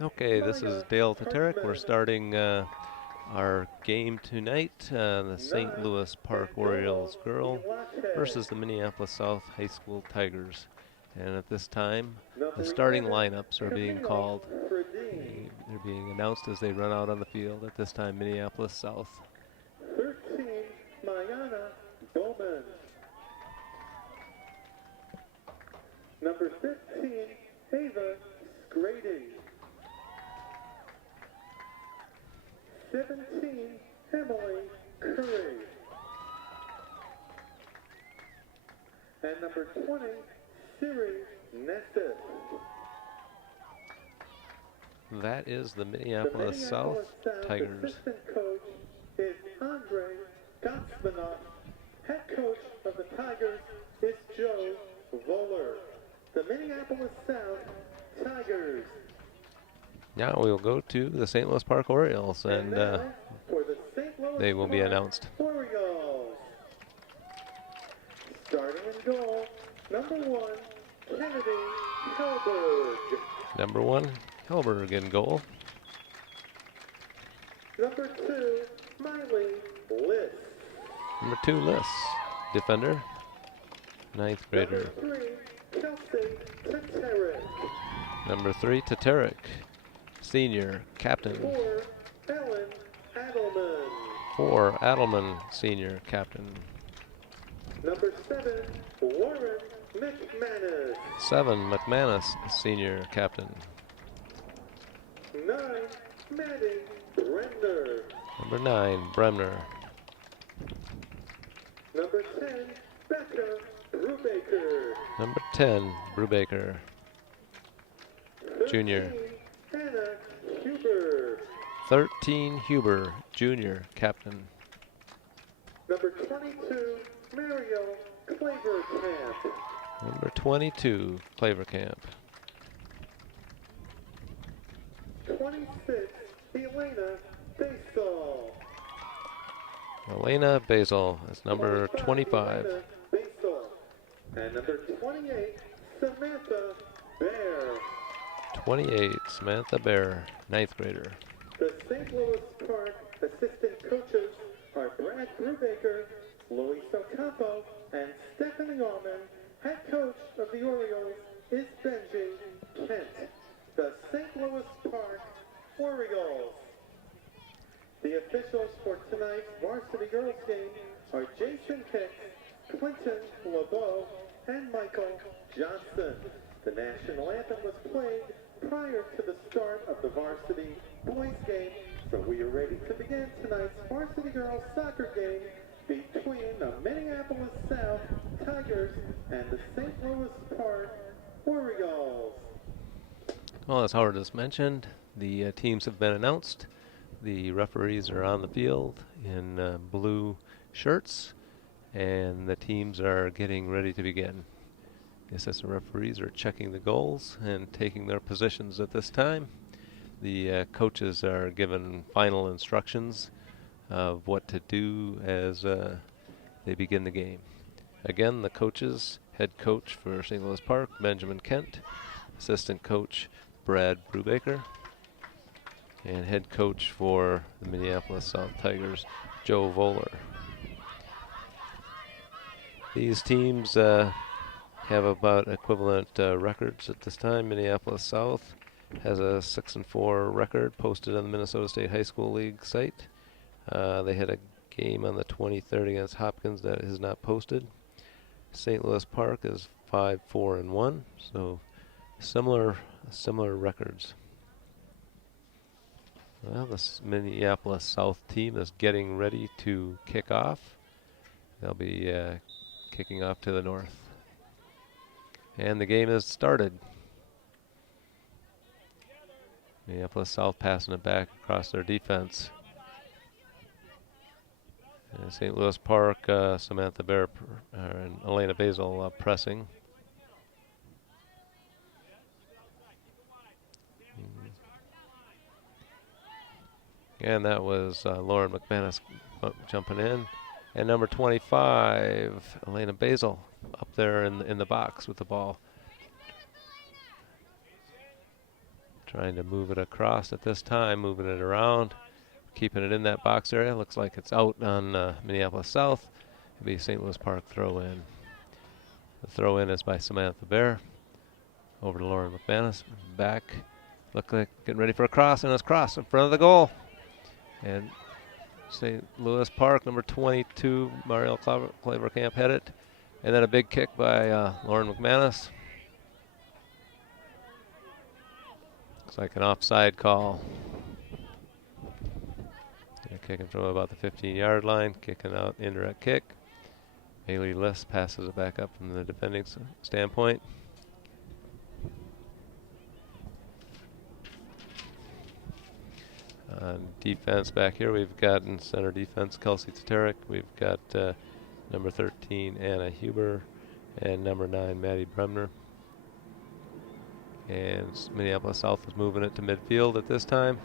Okay, this is Dale Teterick. We're starting our game tonight. The St. Louis Park Orioles girl versus the Minneapolis South High School Tigers. And at this time, the starting lineups are being called. They're being announced as they run out on the field. At this time, Minneapolis South. 13, Mayana Bowman. Number 15, Ava Scrady. 17, Emily Curry. And number 20, Siri Nessus. That is the Minneapolis South Tigers. Assistant coach is Andre Gotsmanoff. Head coach of the Tigers is Joe Voller. The Minneapolis South Tigers. Now we will go to the St. Louis Park Orioles, and they will be announced. Orioles. Starting in goal, number 1, Kennedy Helberg. Number 1, Helberg in goal. Number 2, Miley Liss. Number 2, Liss, defender, 9th grader. Number 3, Kelsey Teterick. Number 3, Teterick, senior, captain. 4, Ellen Adelman. 4, Adelman, senior, captain. Number 7, Warren McManus. 7, McManus, senior, captain. 9, Maddie Bremner. Number 9, Bremner. Number 10, Becca Brubaker. Number 10, Brubaker, 13, junior. Anna Huber. 13, Huber, junior, captain. Number 22, Mario Clavercamp. Number 22, Clavercamp. 26, Elena Basal. Elena Basil is number 25. Elena Basal. And number 28, Samantha Bear. 28, Samantha Bear, 9th grader. The St. Louis Park assistant coaches are Brad Brubaker, Luis Ocampo, and Stephanie Allman. Head coach of the Orioles is Benji Kent. The St. Louis Park Orioles. The officials for tonight's varsity girls game are Jason Hicks, Clinton LeBeau, and Michael Johnson. The national anthem was played prior to the start of the varsity boys game, so we are ready to begin tonight's varsity girls soccer game between the Minneapolis South Tigers and the St. Louis Park Orioles. Well, as Howard has mentioned, the teams have been announced. The referees are on the field in blue shirts, and the teams are getting ready to begin. The assistant referees are checking the goals and taking their positions at this time. The coaches are given final instructions of what to do as they begin the game. Again, the coaches: head coach for St. Louis Park, Benjamin Kent; assistant coach, Brad Brubaker; and head coach for the Minneapolis South Tigers, Joe Voller. These teams have about equivalent records at this time. Minneapolis South has a 6-4 record posted on the Minnesota State High School League site. They had a game on the 23rd against Hopkins that is not posted. St. Louis Park is 5-4-1, so similar records. Well, this Minneapolis South team is getting ready to kick off. They'll be kicking off to the north. And the game has started. Minneapolis South passing it back across their defense. And St. Louis Park, Samantha Bear and Elena Basil pressing. And that was Lauren McManus jumping in. And number 25, Elena Basil, up there in the box with the ball. Trying to move it across at this time, moving it around, keeping it in that box area. Looks like it's out on Minneapolis South. It'll be St. Louis Park throw in. The throw in is by Samantha Bear. Over to Lauren McManus. Back. Look like getting ready for a cross, and it's cross in front of the goal. And St. Louis Park, number 22, Mariel Clavercamp had it. And then a big kick by Lauren McManus. Looks like an offside call. They're kicking from about the 15-yard line, kicking out indirect kick. Haley Liss passes it back up from the defending standpoint. Defense back here, we've got in center defense Kelsey Tatarek. We've got number 13 Anna Huber and number 9 Maddie Bremner. And Minneapolis South is moving it to midfield at this time.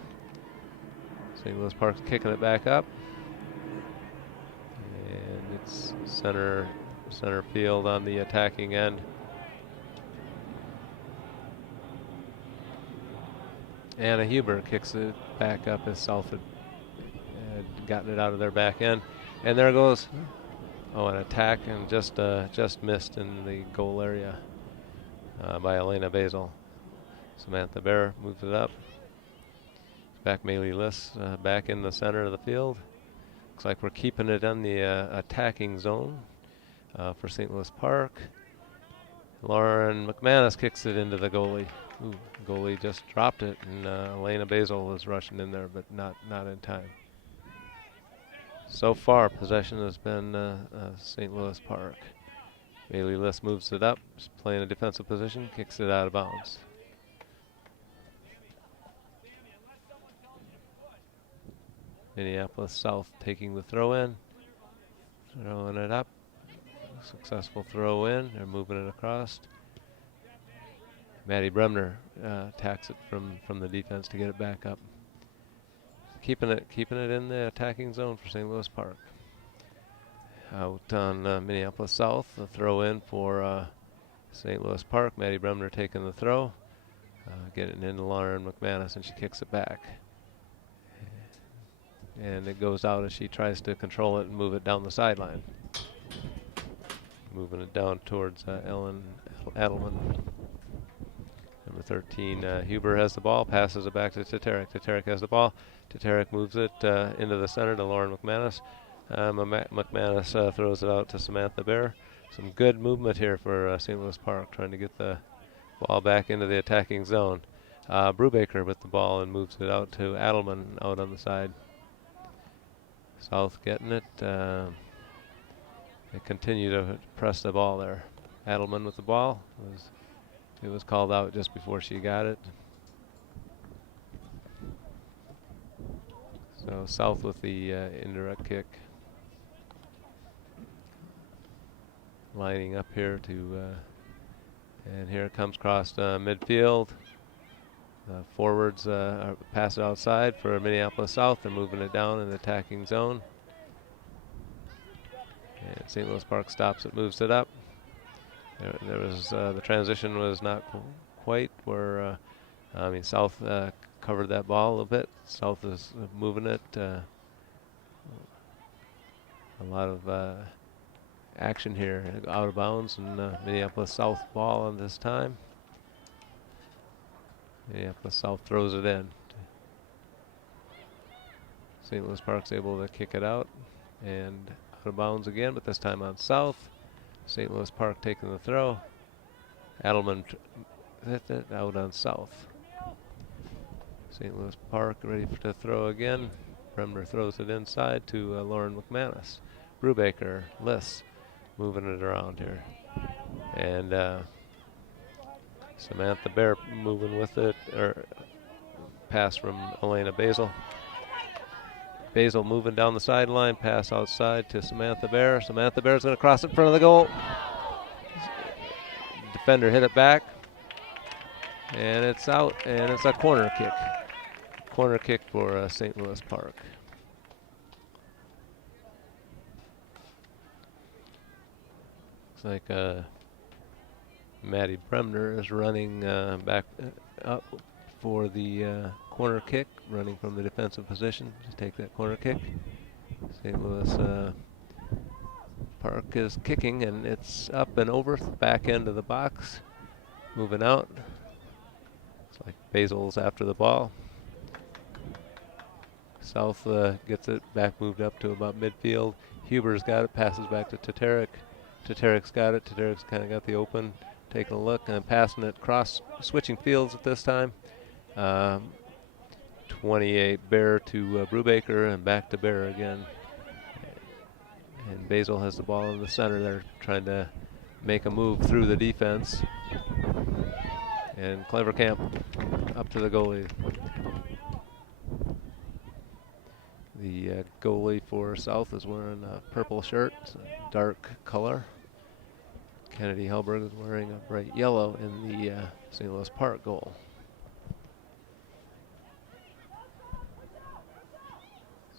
St. Louis Park's kicking it back up. And it's center field on the attacking end. Anna Huber kicks it back up as South had gotten it out of their back end. And there goes, an attack, and just missed in the goal area by Elena Basil. Samantha Bear moves it up. Back Maylee Liss back in the center of the field. Looks like we're keeping it on the attacking zone for St. Louis Park. Lauren McManus kicks it into the goalie. Ooh, goalie just dropped it, and Elena Basil was rushing in there, but not in time. So far, possession has been St. Louis Park. Maylee Liss moves it up, she's playing a defensive position, kicks it out of bounds. Minneapolis South taking the throw in, throwing it up. Successful throw in. They're moving it across. Maddie Bremner attacks it from the defense to get it back up. Keeping it in the attacking zone for St. Louis Park. Out on Minneapolis South, the throw in for St. Louis Park. Maddie Bremner taking the throw, getting into Lauren McManus, and she kicks it back. And it goes out as she tries to control it and move it down the sideline. Moving it down towards Ellen Adelman. Number 13, Huber has the ball, passes it back to Tatarek. Tatarek has the ball. Tatarek moves it into the center to Lauren McManus. McManus throws it out to Samantha Bear. Some good movement here for St. Louis Park, trying to get the ball back into the attacking zone. Brubaker with the ball and moves it out to Adelman out on the side. South getting it. They continue to press the ball there. Adelman with the ball. It was called out just before she got it. So South with the indirect kick. Lining up here and here it comes across midfield. Forwards pass it outside for Minneapolis South. They're moving it down in the attacking zone. And St. Louis Park stops it, moves it up. There was the transition was not quite where South covered that ball a little bit. South is moving it. A lot of action here, out of bounds, and Minneapolis South ball on this time. Minneapolis South throws it in. St. Louis Park's able to kick it out and out of bounds again, but this time on South. St. Louis Park taking the throw. Adelman hit it out on South. St. Louis Park ready to throw again. Bremner throws it inside to Lauren McManus. Brubaker, Liss, moving it around here. And Samantha Bear moving with it, or pass from Elena Basil. Basil moving down the sideline, pass outside to Samantha Bear. Samantha Bear's going to cross in front of the goal. Defender hit it back, and it's out, and it's a corner kick. Corner kick for St. Louis Park. Looks like Maddie Bremner is running back up for the corner kick, running from the defensive position to take that corner kick. St. Louis Park is kicking, and it's up and over the back end of the box. Moving out. It's like Basil's after the ball. South gets it back, moved up to about midfield. Huber's got it, passes back to Teterik. Teterik's got it. Teterik's kind of got the open, taking a look and passing it across, switching fields at this time. 28 Bear to Brubaker, and back to Bear again. And Basil has the ball in the center. They're trying to make a move through the defense. And Clevercamp up to the goalie. The goalie for South is wearing a purple shirt, dark color. Kennedy Hellberg is wearing a bright yellow in the St. Louis Park goal.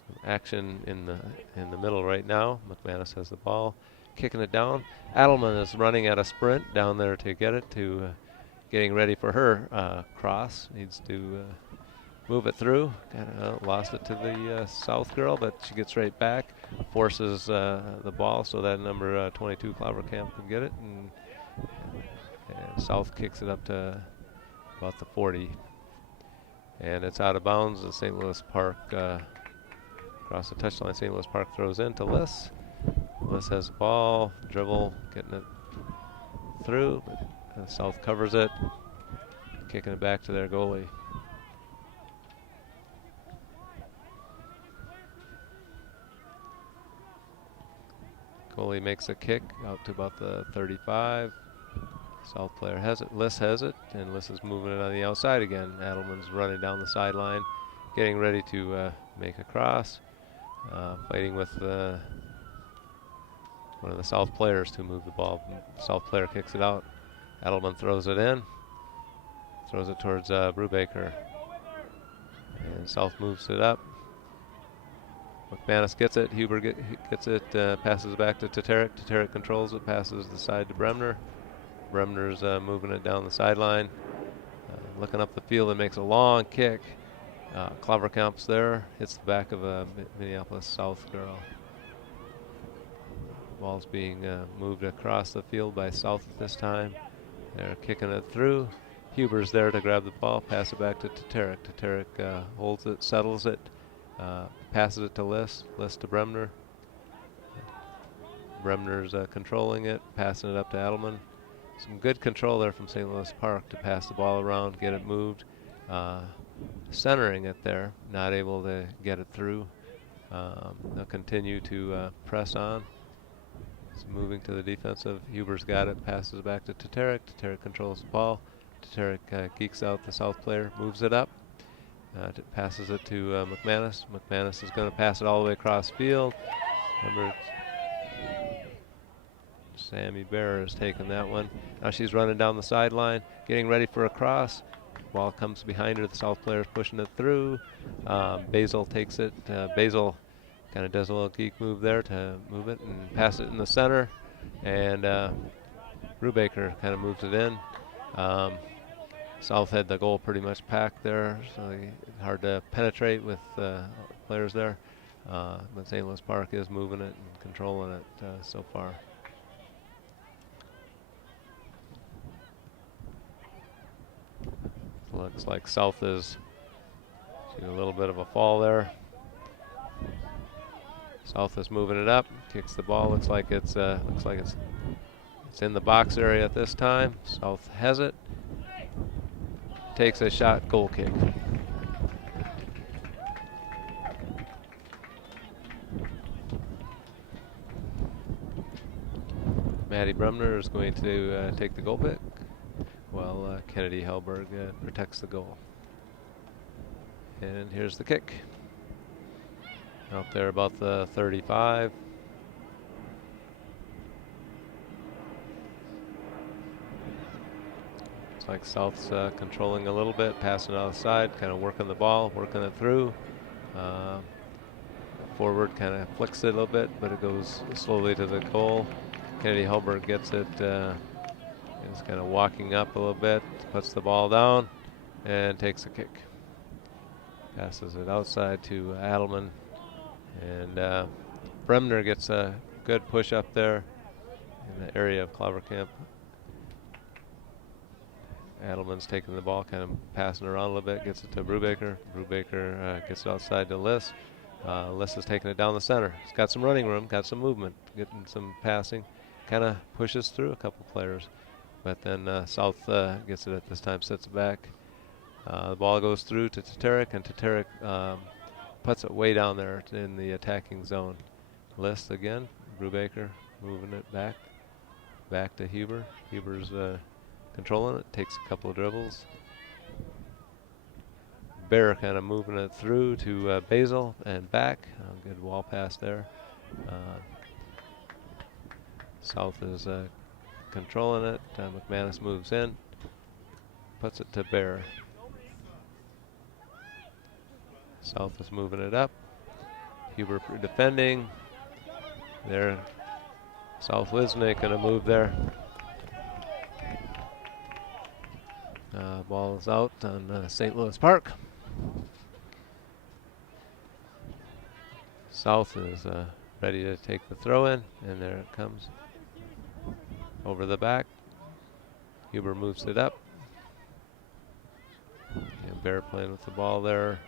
Some action in the middle right now. McManus has the ball, kicking it down. Adelman is running at a sprint down there to get it, to getting ready for her cross. Needs to move it through. Kind of lost it to the South girl, but she gets right back, forces the ball so that number 22 Clevercamp can get it, and South kicks it up to about the 40. And it's out of bounds. The St. Louis Park across the touchline. St. Louis Park throws in to Liss. Liss has the ball, dribble, getting it through, but South covers it, kicking it back to their goalie. Goalie makes a kick out to about the 35. South player has it. Liss has it, and Liss is moving it on the outside again. Adelman's running down the sideline, getting ready to make a cross. Fighting with one of the South players to move the ball. South player kicks it out. Adelman throws it in. Throws it towards Brubaker. And South moves it up. McManus gets it. Huber gets it. Passes it back to Teterik. Teterik controls it. Passes the side to Bremner. Bremner's moving it down the sideline. Looking up the field and makes a long kick. Clevercamp's there. Hits the back of a Minneapolis South girl. Ball's being moved across the field by South at this time. They're kicking it through. Huber's there to grab the ball, pass it back to Teterik. Teterik holds it, settles it, passes it to Liss. Liss to Bremner. Bremner's controlling it, passing it up to Adelman. Some good control there from St. Louis Park to pass the ball around, get it moved. Centering it there, not able to get it through. They'll continue to press on. It's moving to the defensive. Huber's got it, passes back to Teterik. Teterik controls the ball. Teterik geeks out the South player, moves it up, passes it to McManus. McManus is going to pass it all the way across field. Remember, Sammy Bear has taken that one. Now she's running down the sideline, getting ready for a cross. Ball comes behind her. The South player is pushing it through. Basil takes it. Basil kind of does a little geek move there to move it and pass it in the center. And Brubaker kind of moves it in. South had the goal pretty much packed there, so hard to penetrate with players there. But St. Louis Park is moving it and controlling it so far. Looks like South is a little bit of a fall there. South is moving it up, kicks the ball. Looks like it's in the box area at this time. South has it. Takes a shot, goal kick. Maddie Bremner is going to take the goal pick, while Kennedy Hellberg protects the goal. And here's the kick. Out there about the 35. Looks like South's controlling a little bit, passing it outside, kind of working the ball, working it through. Forward kind of flicks it a little bit, but it goes slowly to the goal. Kennedy Hellberg gets it. Is kind of walking up a little bit, puts the ball down, and takes a kick. Passes it outside to Adelman, and Bremner gets a good push up there in the area of Clovercamp. Adelman's taking the ball, kind of passing around a little bit, gets it to Brubaker. Brubaker gets it outside to Liss. Liss is taking it down the center. He's got some running room, got some movement, getting some passing. Kind of pushes through a couple players. But then South gets it at this time, sets it back. The ball goes through to Teterick, and Teterick puts it way down there in the attacking zone. Liss again, Brubaker moving it back to Huber. Huber's controlling it, takes a couple of dribbles. Bear kind of moving it through to Basil and back. Good wall pass there. South is controlling it. McManus moves in, puts it to Bear. South is moving it up. Huber defending. There, South is making a move there. Ball is out on St. Louis Park. South is ready to take the throw in, and there it comes. Over the back. Huber moves it up. And Bear playing with the ball there.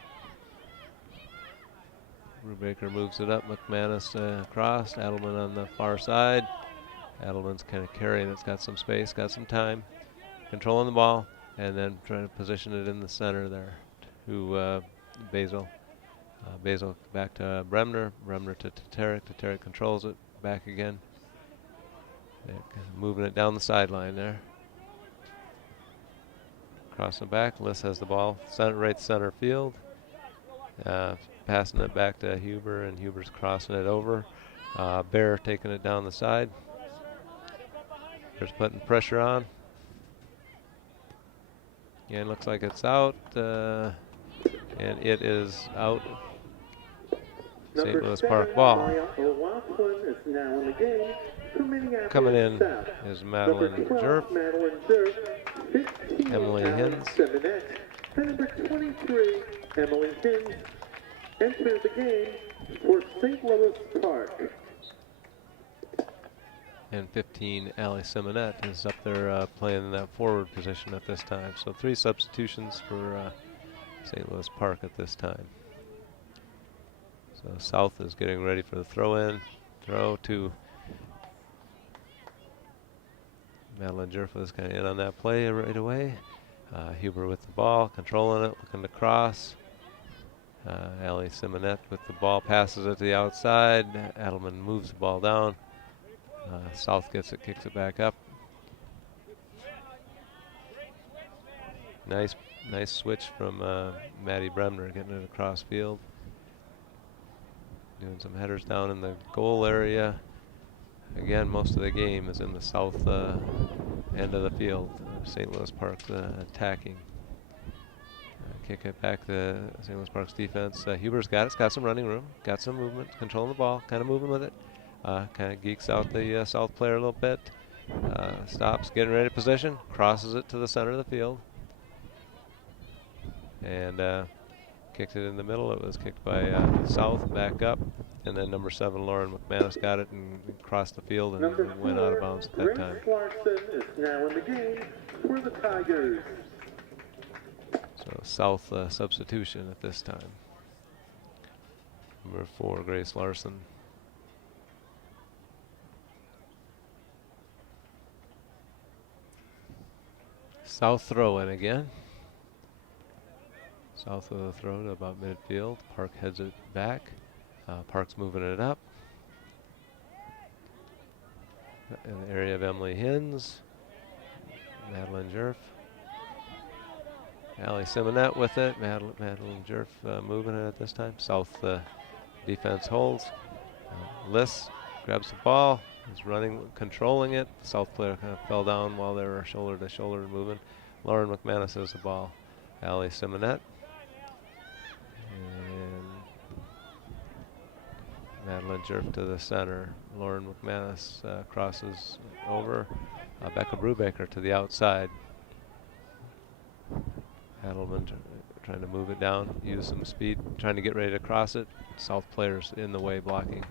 Brubaker moves it up. McManus across. Adelman on the far side. Adelman's kind of carrying it. It's got some space, got some time. Controlling the ball, and then trying to position it in the center there to Basil. Basil back to Bremner. Bremner to Teterick. Teterick controls it. Back again. They're kind of moving it down the sideline there. Crossing back. Liss has the ball. Right center field. Passing it back to Huber, and Huber's crossing it over. Bear taking it down the side. Bear's putting pressure on. Yeah, it looks like it's out, and it is out. St. Louis Park ball. Is now in the game for Minneapolis. Coming in South. is Madeline Jerf, Emily Hins, and number 23, Emily Hins, enters the game for St. Louis Park. and 15, Allie Simonette is up there playing in that forward position at this time. So 3 substitutions for St. Louis Park at this time. So South is getting ready for the throw-in. Throw to Madeline Jerfa is kind of in on that play right away. Huber with the ball, controlling it, looking to cross. Allie Simonette with the ball, passes it to the outside. Adelman moves the ball down. South gets it, kicks it back up. Nice switch from Maddie Bremner, getting it across field. Doing some headers down in the goal area. Again, most of the game is in the south end of the field. St. Louis Park attacking. Kick it back to St. Louis Park's defense. Huber's got it. It's got some running room. Got some movement. Controlling the ball. Kind of moving with it. Kind of geeks out the South player a little bit. Stops. Getting ready to position. Crosses it to the center of the field. And kicked it in the middle. It was kicked by South. Back up. And then number 7, Lauren McManus, got it and crossed the field and went out of bounds at that time. Larson is now in the game for the Tigers. So South substitution at this time. Number 4, Grace Larson. South throw in again. South of the throw to about midfield. Park heads it back. Park's moving it up. In the area of Emily Hins. Madeline Jerf. Allie Simonette with it. Madeline Jerf moving it at this time. South defense holds. Liss grabs the ball. Is running, controlling it. The South player kind of fell down while they were shoulder to shoulder moving. Lauren McManus has the ball. Allie Simonette. And Madeline Jerf to the center. Lauren McManus crosses over. Becca Brubaker to the outside. Adelman trying to move it down, use some speed, trying to get ready to cross it. South players in the way blocking.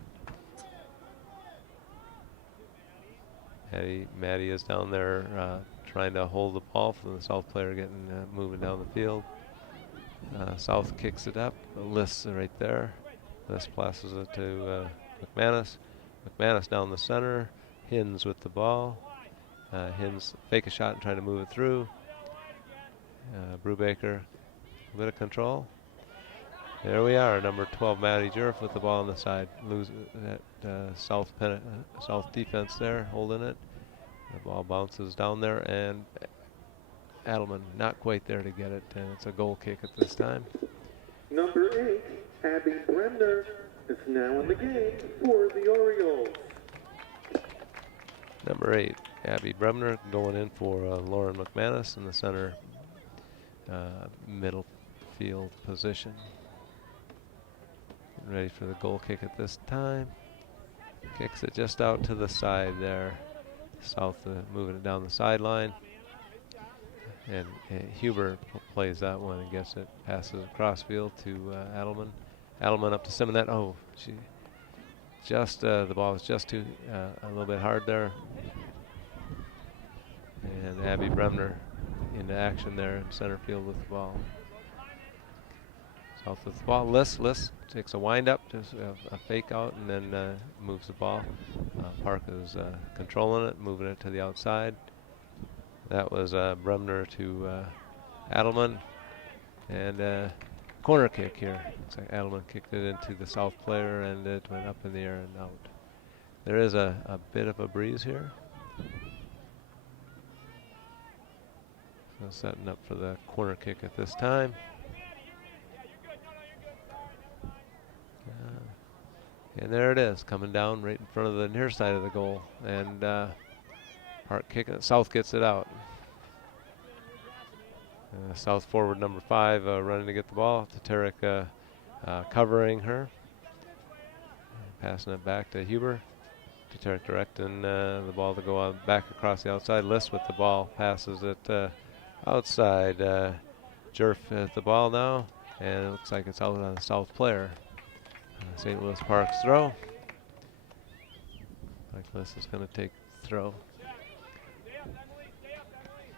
Maddie is down there trying to hold the ball from the South player getting moving down the field. South kicks it up. Liss right there. Liss passes it to McManus. McManus down the center. Hins with the ball. Hins fake a shot and try to move it through. Brubaker, a bit of control. There we are, number 12, Maddie Jerf with the ball on the side. Lose that South defense there, holding it. The ball bounces down there, and Adelman not quite there to get it, and it's a goal kick at this time. Number 8, Abby Bremner, is now in the game for the Orioles. Number 8, Abby Bremner going in for Lauren McManus in the center middle field position. Ready for the goal kick at this time. Kicks it just out to the side there. South moving it down the sideline. And Huber plays that one and gets it. Passes across field to Adelman. Adelman up to Simonet. Oh, she just the ball was just too a little bit hard there. And Abby Bremner into action there in center field with the ball. South with the ball. Liss takes a wind up, just a fake out, and then moves the ball. Park is controlling it, moving it to the outside. That was Bremner to Adelman, and corner kick here. Looks like Adelman kicked it into the South player, and it went up in the air and out. There is a bit of a breeze here. So setting up for the corner kick at this time. And there it is, coming down right in front of the near side of the goal. And Park kicking it. South gets it out. South forward number 5 running to get the ball. Tatarek covering her. Passing it back to Huber. Tatarek directing the ball to go on back across the outside. Liss with the ball. Passes it outside. Jerf at the ball now. And it looks like it's out on the South player. St. Louis Park's throw. Like Liss is going to take the throw.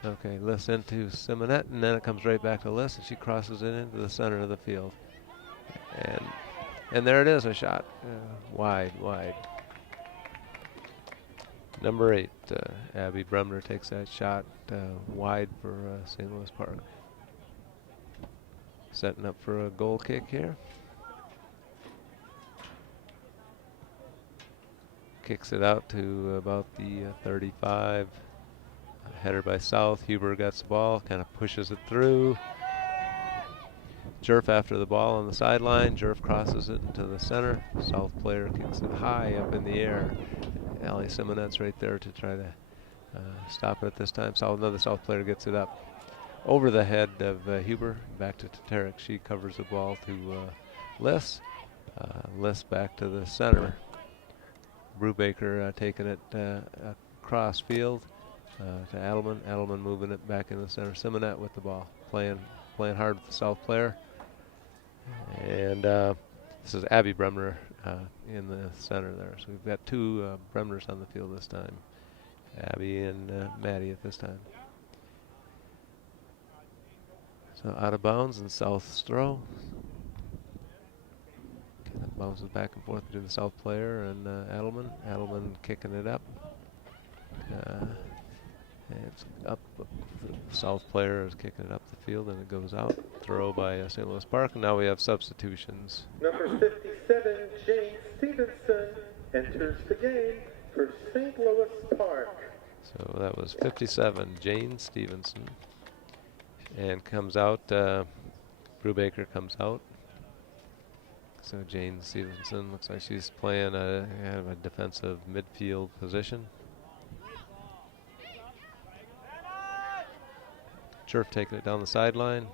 Okay, Liss into Simonet, and then it comes right back to Liss, and she crosses it into the center of the field. And there it is, a shot. Wide. Number 8, Abby Bremner takes that shot wide for St. Louis Park. Setting up for a goal kick here. Kicks it out to about the 35. Header by South. Huber gets the ball, kind of pushes it through. Jerf after the ball on the sideline. Jerf crosses it into the center. South player kicks it high up in the air. Allie Simonet's right there to try to stop it at this time. Another South player gets it up over the head of Huber. Back to Tatarek. She covers the ball to Liss. Liss back to the center. Brubaker taking it across field to Adelman. Adelman moving it back in the center. Simonet with the ball, playing hard with the South player. And this is Abby Bremner in the center there. So we've got 2 Bremners on the field this time. Abby and Maddie at this time. So out of bounds and South's throw. Bounces back and forth between the South player and Adelman. Adelman kicking it up. It's up. The South player is kicking it up the field, and it goes out. Throw by St. Louis Park, and now we have substitutions. Number 57, Jane Stevenson, enters the game for St. Louis Park. So that was 57, Jane Stevenson. And comes out, Brubaker comes out. So Jane Stevenson looks like she's playing a defensive midfield position. Jerf taking it down the sideline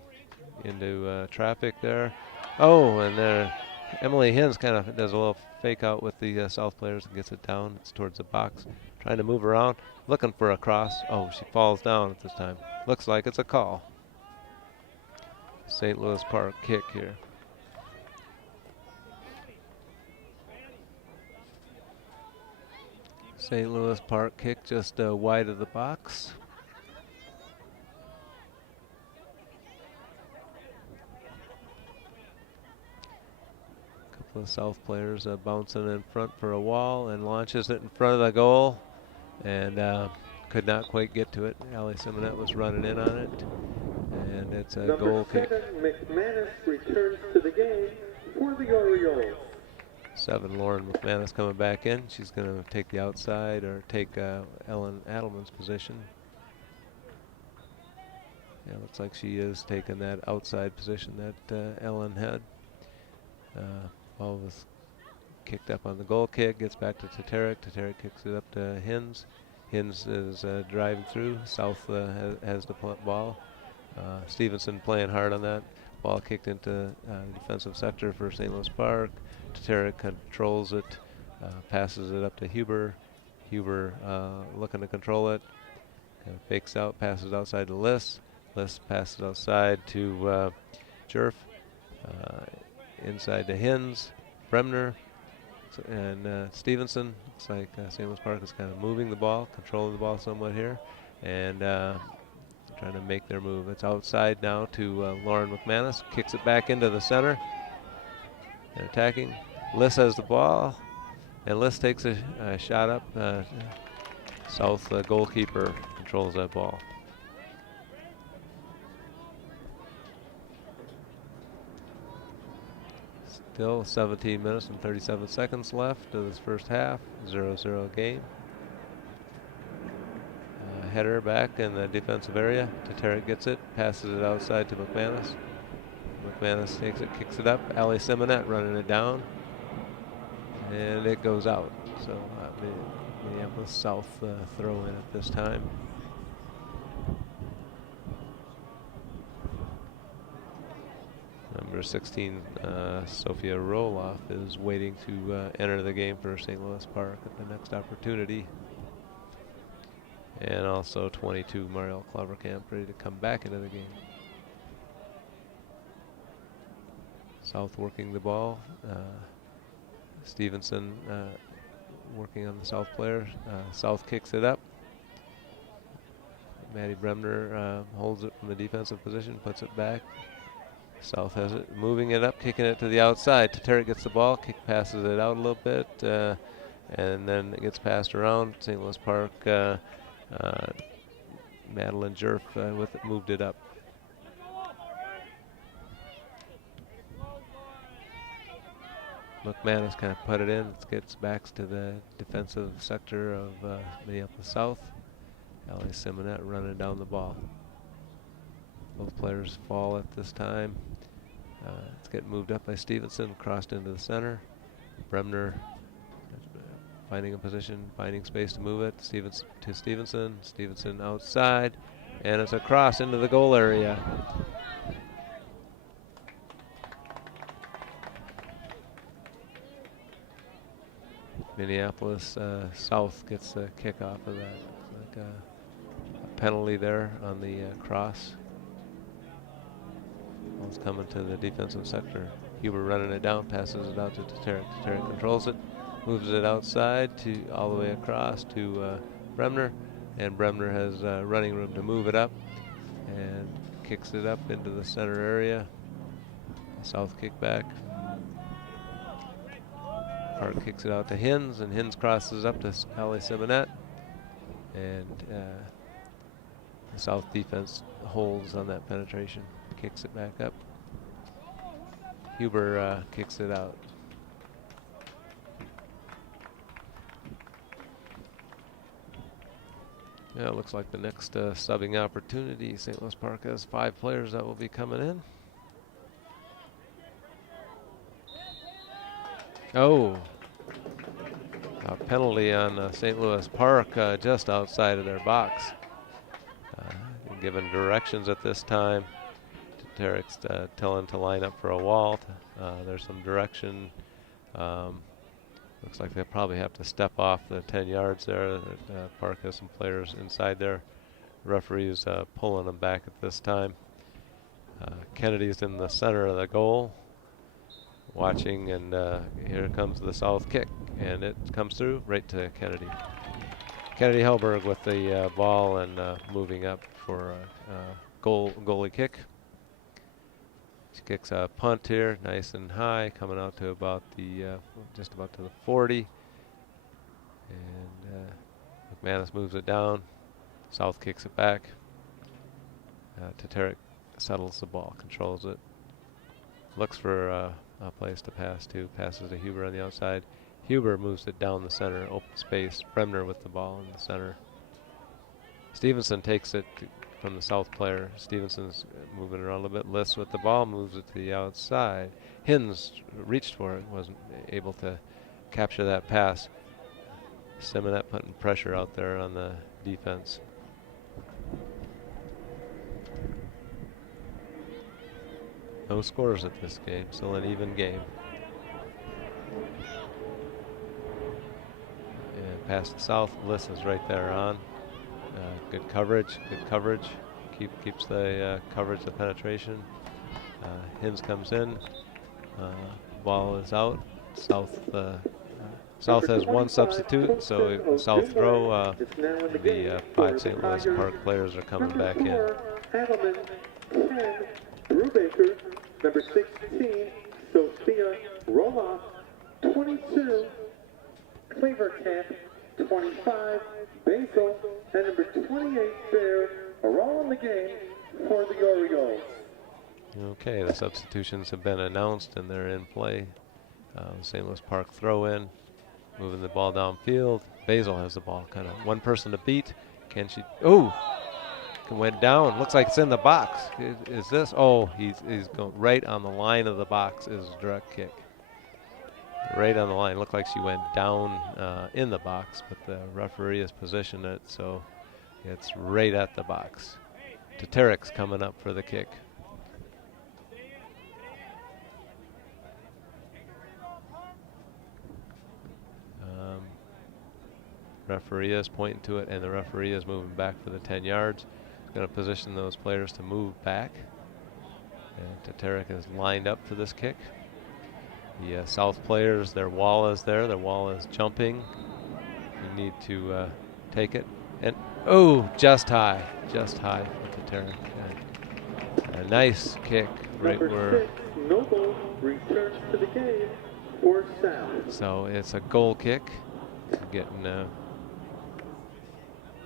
into traffic there. Oh, and there Emily Hins kind of does a little fake out with the South players and gets it down. It's towards the box, trying to move around, looking for a cross. Oh, she falls down at this time. Looks like it's a call. St. Louis Park kick here. St. Louis Park kick just wide of the box. Couple of South players bouncing in front for a wall and launches it in front of the goal and could not quite get to it. Ali Simonet was running in on it, and it's a goal kick. Number 7, McManus returns to the game for the Orioles. 7, Lauren McManus coming back in. She's going to take the outside or take Ellen Adelman's position. Yeah, looks like she is taking that outside position that Ellen had. Ball was kicked up on the goal kick, gets back to Teteric. Teteric kicks it up to Hins. Hins is driving through. South has the ball. Stevenson playing hard on that. Ball kicked into defensive sector for St. Louis Park. Teteric controls it, passes it up to Huber. Huber looking to control it. Kind of fakes out, passes outside to Liss. Liss passes outside to Jerf. Inside to Hins, Bremner, and Stevenson. Looks like St. Louis Park is kind of moving the ball, controlling the ball somewhat here, and trying to make their move. It's outside now to Lauren McManus. Kicks it back into the center. And attacking. Liss has the ball, and Liss takes a shot up. South goalkeeper controls that ball. Still 17 minutes and 37 seconds left of this first half. 0-0 game. Header back in the defensive area. Teteric gets it, passes it outside to McManus. McManus takes it, kicks it up. Ali Simonet running it down. And it goes out. So Minneapolis South throw in at this time. Number 16, Sophia Roloff, is waiting to enter the game for St. Louis Park at the next opportunity. And also 22, Mariel Clovercamp, ready to come back into the game. South working the ball. Stevenson working on the South player. South kicks it up. Maddie Bremner holds it from the defensive position, puts it back. South has it, moving it up, kicking it to the outside. Teteric gets the ball, passes it out a little bit, and then it gets passed around. St. Louis Park, Madeline Jerf with it, moved it up. McManus kind of put it in. It gets back to the defensive sector of Minneapolis South. Ali Simonet running down the ball. Both players fall at this time. It's getting moved up by Stevenson, crossed into the center. Bremner finding a position, finding space to move it. Stevenson. Stevenson outside, and it's a cross into the goal area. Minneapolis South gets the kick off of that. It's like a penalty there on the cross. Ball's coming to the defensive sector. Huber running it down, passes it out to Teteric. Teteric controls it, moves it outside to all the way across to Bremner, and Bremner has running room to move it up and kicks it up into the center area. South kickback. Park kicks it out to Hins, and Hins crosses up to Ali Simonet, and the South defense holds on that penetration, kicks it back up. Huber kicks it out. Yeah, it looks like the next subbing opportunity. St. Louis Park has 5 players that will be coming in. Oh, a penalty on St. Louis Park just outside of their box. Given directions at this time. Teteric's telling to line up for a wall. There's some direction. Looks like they probably have to step off the 10 yards there. Park has some players inside there. Referee's pulling them back at this time. Kennedy's in the center of the goal, watching, and here comes the South kick, and it comes through right to Kennedy. Kennedy Hellberg with the ball and moving up for a goalie kick. She kicks a punt here, nice and high, coming out to about the just about to the 40. And McManus moves it down. South kicks it back. Teteric settles the ball, controls it. Looks for a place to pass to. Passes to Huber on the outside. Huber moves it down the center, open space. Bremner with the ball in the center. Stevenson takes it from the South player. Stevenson's moving around a little bit. Lists with the ball, moves it to the outside. Hins reached for it, wasn't able to capture that pass. Simonet putting pressure out there on the defense. No scores at this game, still an even game. And pass to South, Bliss is right there on. Good coverage, keeps the coverage, the penetration. Hins comes in, ball is out. South has one substitute, so South throw. The 5 St. Louis Park players are coming back in. Adelman, 10, Brubaker, number 16, Sophia Roloff, 22, Cleavercamp, 25, Basil, and number 28, Bear are all in the game for the Orioles. Okay, the substitutions have been announced and they're in play. St. Louis Park throw in, moving the ball downfield. Basil has the ball, kind of one person to beat. Can she? Oh, it went down. Looks like it's in the box. Is this? Oh, he's going right on the line of the box. Is a direct kick. Right on the line. Looked like she went down in the box, but the referee has positioned it so it's right at the box. Teteric's coming up for the kick. Referee is pointing to it, and the referee is moving back for the 10 yards. Going to position those players to move back. And Teteric is lined up for this kick. The South players, their wall is there. Their wall is jumping. You need to take it. And, oh, just high for Teteric. A nice kick right where. Noble returns to the game for South. So it's a goal kick. Getting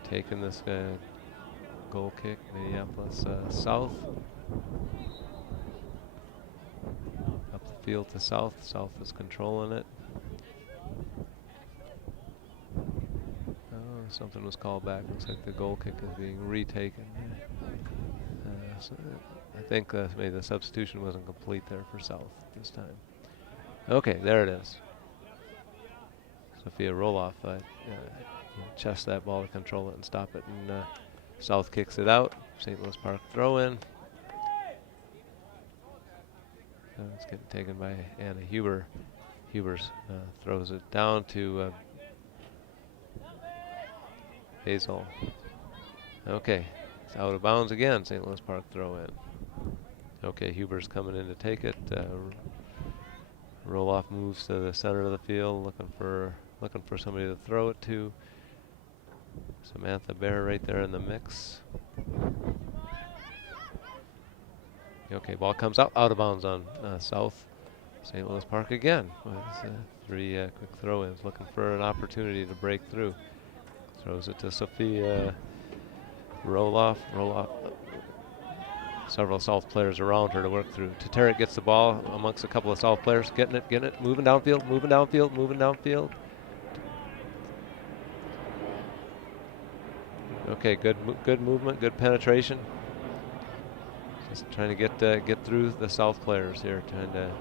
taking this goal kick, Minneapolis South. Up the field to South. South is controlling it. Oh, something was called back. Looks like the goal kick is being retaken. So I think maybe the substitution wasn't complete there for South this time. Okay, there it is. Sophia Roloff chests that ball to control it and stop it, and South kicks it out. St. Louis Park throw in. It's getting taken by Anna Huber. Hubers throws it down to Basil. Okay, it's out of bounds again. St. Louis Park throw in. Okay, Huber's coming in to take it. Roloff moves to the center of the field, looking for somebody to throw it to. Samantha Bear right there in the mix. Okay, ball comes out of bounds on South. St. Louis Park again with 3 quick throw-ins, looking for an opportunity to break through. Throws it to Sophia Roloff. Several South players around her to work through. Teteric gets the ball amongst a couple of South players, getting it, moving downfield. Okay, good movement, good penetration. Just trying to get through the South players here, trying to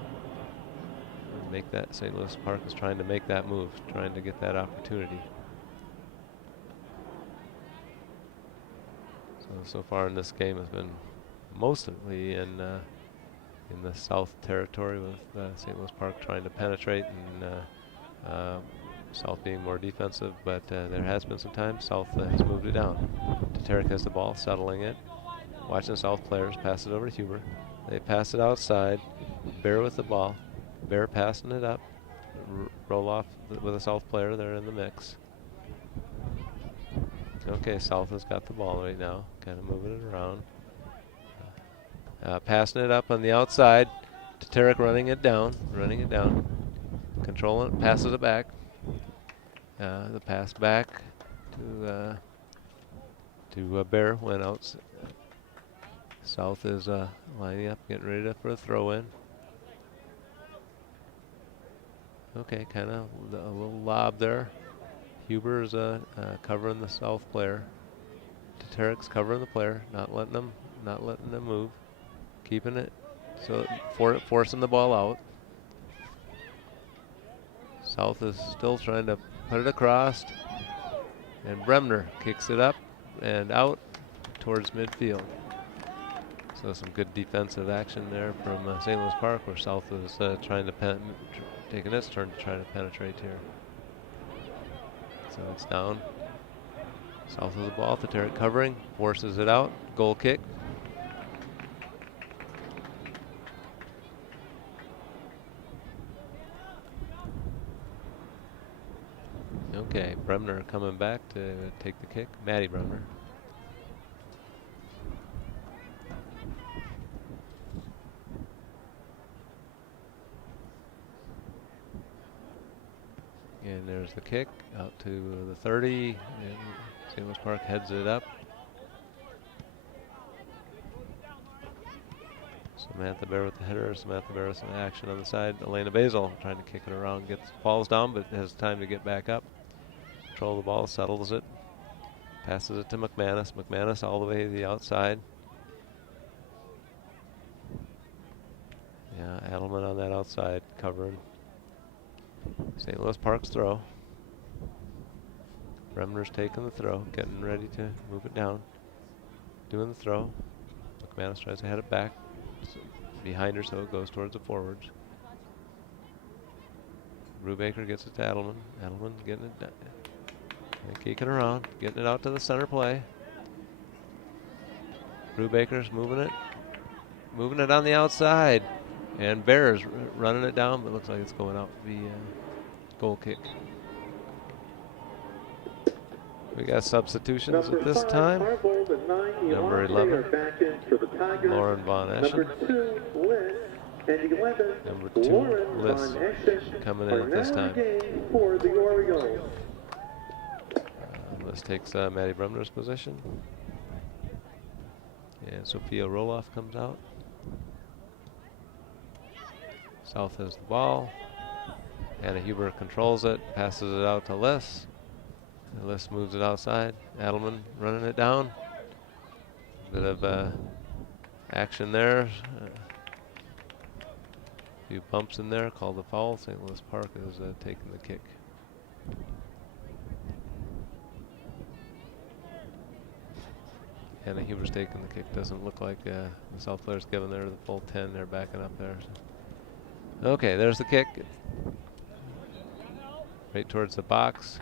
make that. St. Louis Park is trying to make that move, trying to get that opportunity. So far in this game has been mostly in the South territory, with St. Louis Park trying to penetrate and South being more defensive, but there has been some time South has moved it down. Teteric has the ball, settling it. Watching South players pass it over to Huber. They pass it outside. Bear with the ball. Bear passing it up. Roll off with a South player. They're in the mix. Okay, South has got the ball right now. Kind of moving it around. Passing it up on the outside. Tatarek running it down. Controlling it. Passes it back. The pass back to Bear went out. South is lining up, getting ready for a throw in. Okay, kind of a little lob there. Huber is covering the South player. Tarek's covering the player, not letting them move, keeping it, so forcing the ball out. South is still trying to put it across, and Bremner kicks it up and out towards midfield. So some good defensive action there from St. Louis Park, where South is trying to taking its turn to try to penetrate here. So it's down. South of the ball, Tatarek covering, forces it out, goal kick. Okay, Bremner coming back to take the kick. Maddie Bremner. And there's the kick out to the 30. And St. Louis Park heads it up. Samantha Bear with the header. Samantha Bear with some action on the side. Elena Basil trying to kick it around, falls down, but has time to get back up. Control the ball, settles it. Passes it to McManus. McManus all the way to the outside. Yeah, Adelman on that outside covering. St. Louis Park's throw. Bremner's taking the throw, getting ready to move it down. Doing the throw. McManus tries to head it back. It's behind her, so it goes towards the forwards. Brubaker gets it to Adelman. Adelman getting it down. Kicking around, getting it out to the center play. Brubaker's moving it on the outside. And Bears running it down, but looks like it's going out for the goal kick. We got substitutions at this time. Number 11, Lauren Von Eschen. Number 2, Liz, coming in at this time. Liz takes Maddie Bremner's position. And Sophia Roloff comes out. South has the ball. Anna Huber controls it, passes it out to Liss. Liss moves it outside. Adelman running it down. Bit of action there. A few bumps in there, called a foul. St. Louis Park is taking the kick. Anna Huber's taking the kick. Doesn't look like the South player's giving there the full 10. They're backing up there. So. Okay, there's the kick. Right towards the box.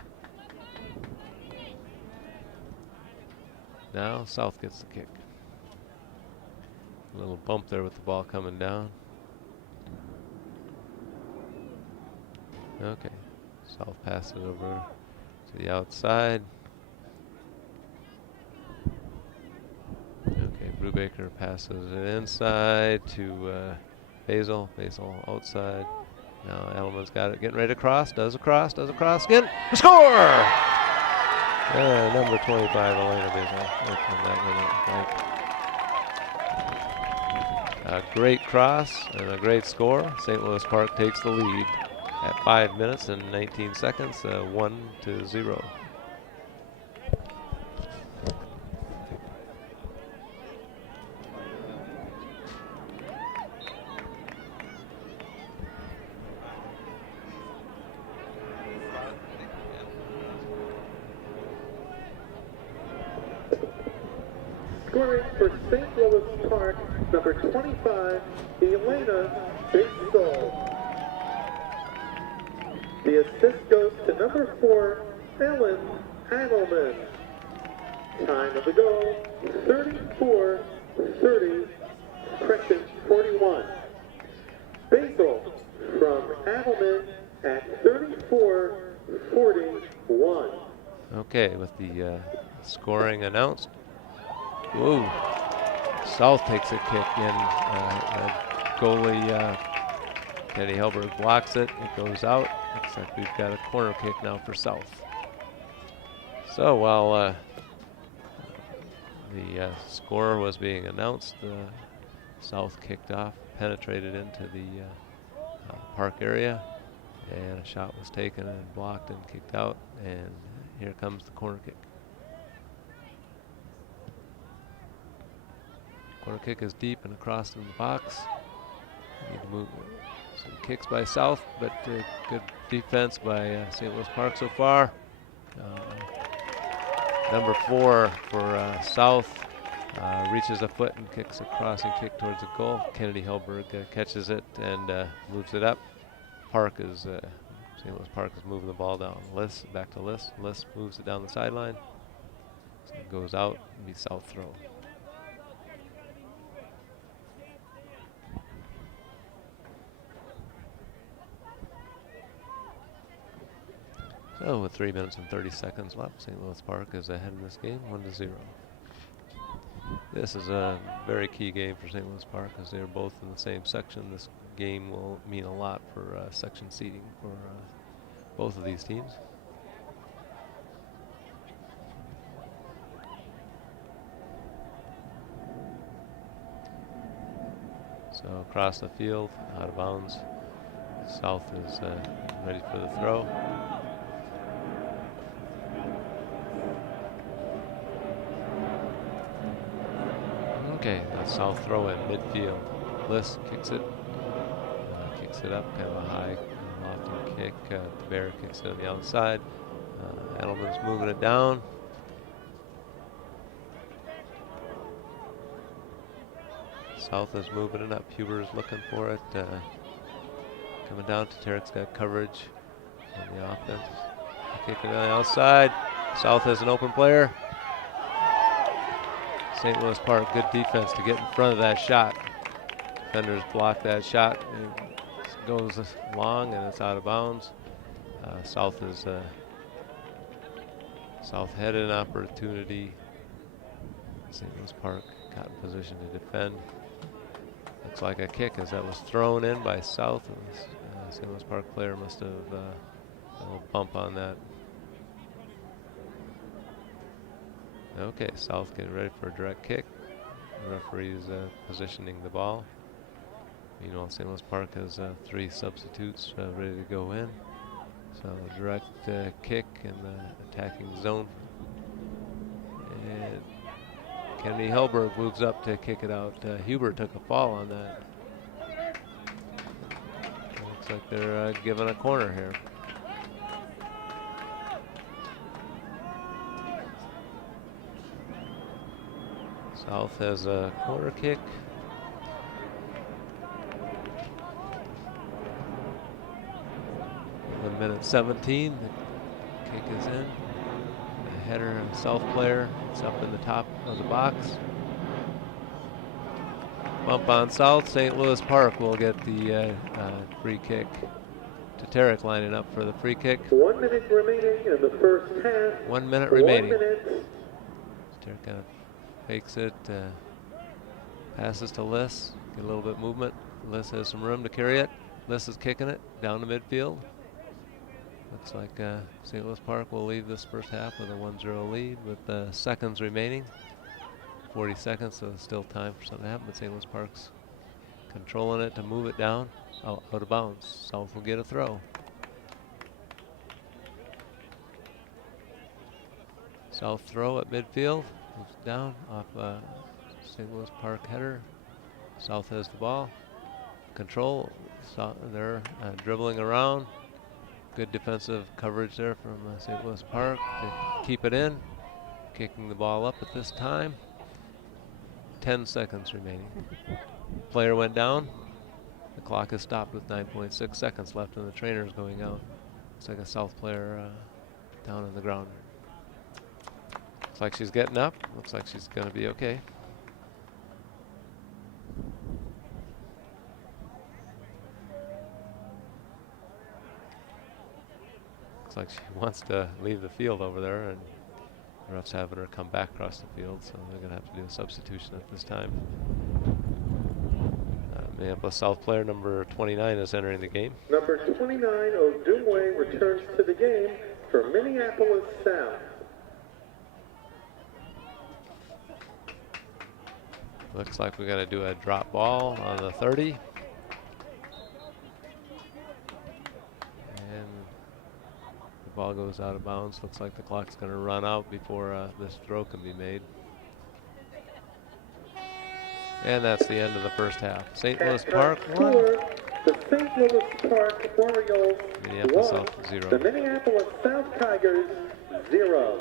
Now South gets the kick. A little bump there with the ball coming down. Okay, South passes it over to the outside. Okay, Brubaker passes it inside to Basil. Basil outside. Now Adelman's got it, getting ready to cross. Does a cross again. Score! Number 25, Elena Basil. A great cross and a great score. St. Louis Park takes the lead at 5 minutes and 19 seconds, 1-0. Scoring for St. Louis Park, number 25, Elena Basil. The assist goes to number 4, Ellen Adelman. Time of the goal, 34 Okay, with the scoring announced. Ooh, South takes a kick in. Goalie Kenny Helberg blocks it. It goes out. Looks like we've got a corner kick now for South. So while the score was being announced, South kicked off, penetrated into the park area, and a shot was taken and blocked and kicked out. And here comes the corner kick. Corner kick is deep and across in the box. Need to move. Some kicks by South, but good defense by St. Louis Park so far. Number 4 for South reaches a foot and kicks a crossing kick towards the goal. Kennedy Helberg catches it and moves it up. St. Louis Park is moving the ball down. Back to Liss. Liss moves it down the sideline. So it goes out and be South throw. So with 3 minutes and 30 seconds left, St. Louis Park is ahead in this game, 1-0. This is a very key game for St. Louis Park as they're both in the same section. This game will mean a lot for section seeding for both of these teams. So across the field, out of bounds. South is ready for the throw. Okay, that's South throw in midfield. Liss kicks it up, kind of a high, lofty kick. The Bear kicks it on the outside. Edelman's moving it down. South is moving it up. Huber is looking for it. Coming down to Tarek's got coverage on the offense. Kick it on the outside. South has an open player. St. Louis Park, good defense to get in front of that shot. Defenders block that shot. It goes long and it's out of bounds. South had an opportunity. St. Louis Park got in position to defend. Looks like a kick as that was thrown in by South. St. Louis Park player must have a little bump on that. Okay, South getting ready for a direct kick. The referee is positioning the ball. Meanwhile, St. Louis Park has 3 substitutes ready to go in. So a direct kick in the attacking zone. And Kennedy Helberg moves up to kick it out. Huber took a fall on that. Looks like they're giving a corner here. South has a corner kick. Minute 17, the kick is in. The header and South player, it's up in the top of the box. Bump on South. St. Louis Park will get the free kick. Tarek lining up for the free kick. 1 minute remaining in the first half. 1 minute remaining. 1 minute. Tarek kind of fakes it, passes to Liss, get a little bit of movement. Liss has some room to carry it. Liss is kicking it down to midfield. Looks like St. Louis Park will leave this first half with a 1-0 lead with seconds remaining. 40 seconds, so still time for something to happen, but St. Louis Park's controlling it to move it down, out of bounds. South will get a throw. South throw at midfield, moves down off St. Louis Park header. South has the ball. Control, they're dribbling around. Good defensive coverage there from St. Louis Park to keep it in. Kicking the ball up at this time. 10 seconds remaining. Player went down. The clock is stopped with 9.6 seconds left and the trainer is going out. Looks like a South player down on the ground. Looks like she's getting up. Looks like she's going to be okay. Looks like she wants to leave the field over there, and refs having her come back across the field, so they're going to have to do a substitution at this time. Minneapolis South player number 29 is entering the game. Number 29, Odumwe, returns to the game for Minneapolis South. Looks like we got to do a drop ball on the 30. And the ball goes out of bounds. Looks like the clock's going to run out before this throw can be made. And that's the end of the first half. St. Louis Park 1. The St. Louis Park Orioles Minneapolis 1. South 0. The Minneapolis South Tigers 0.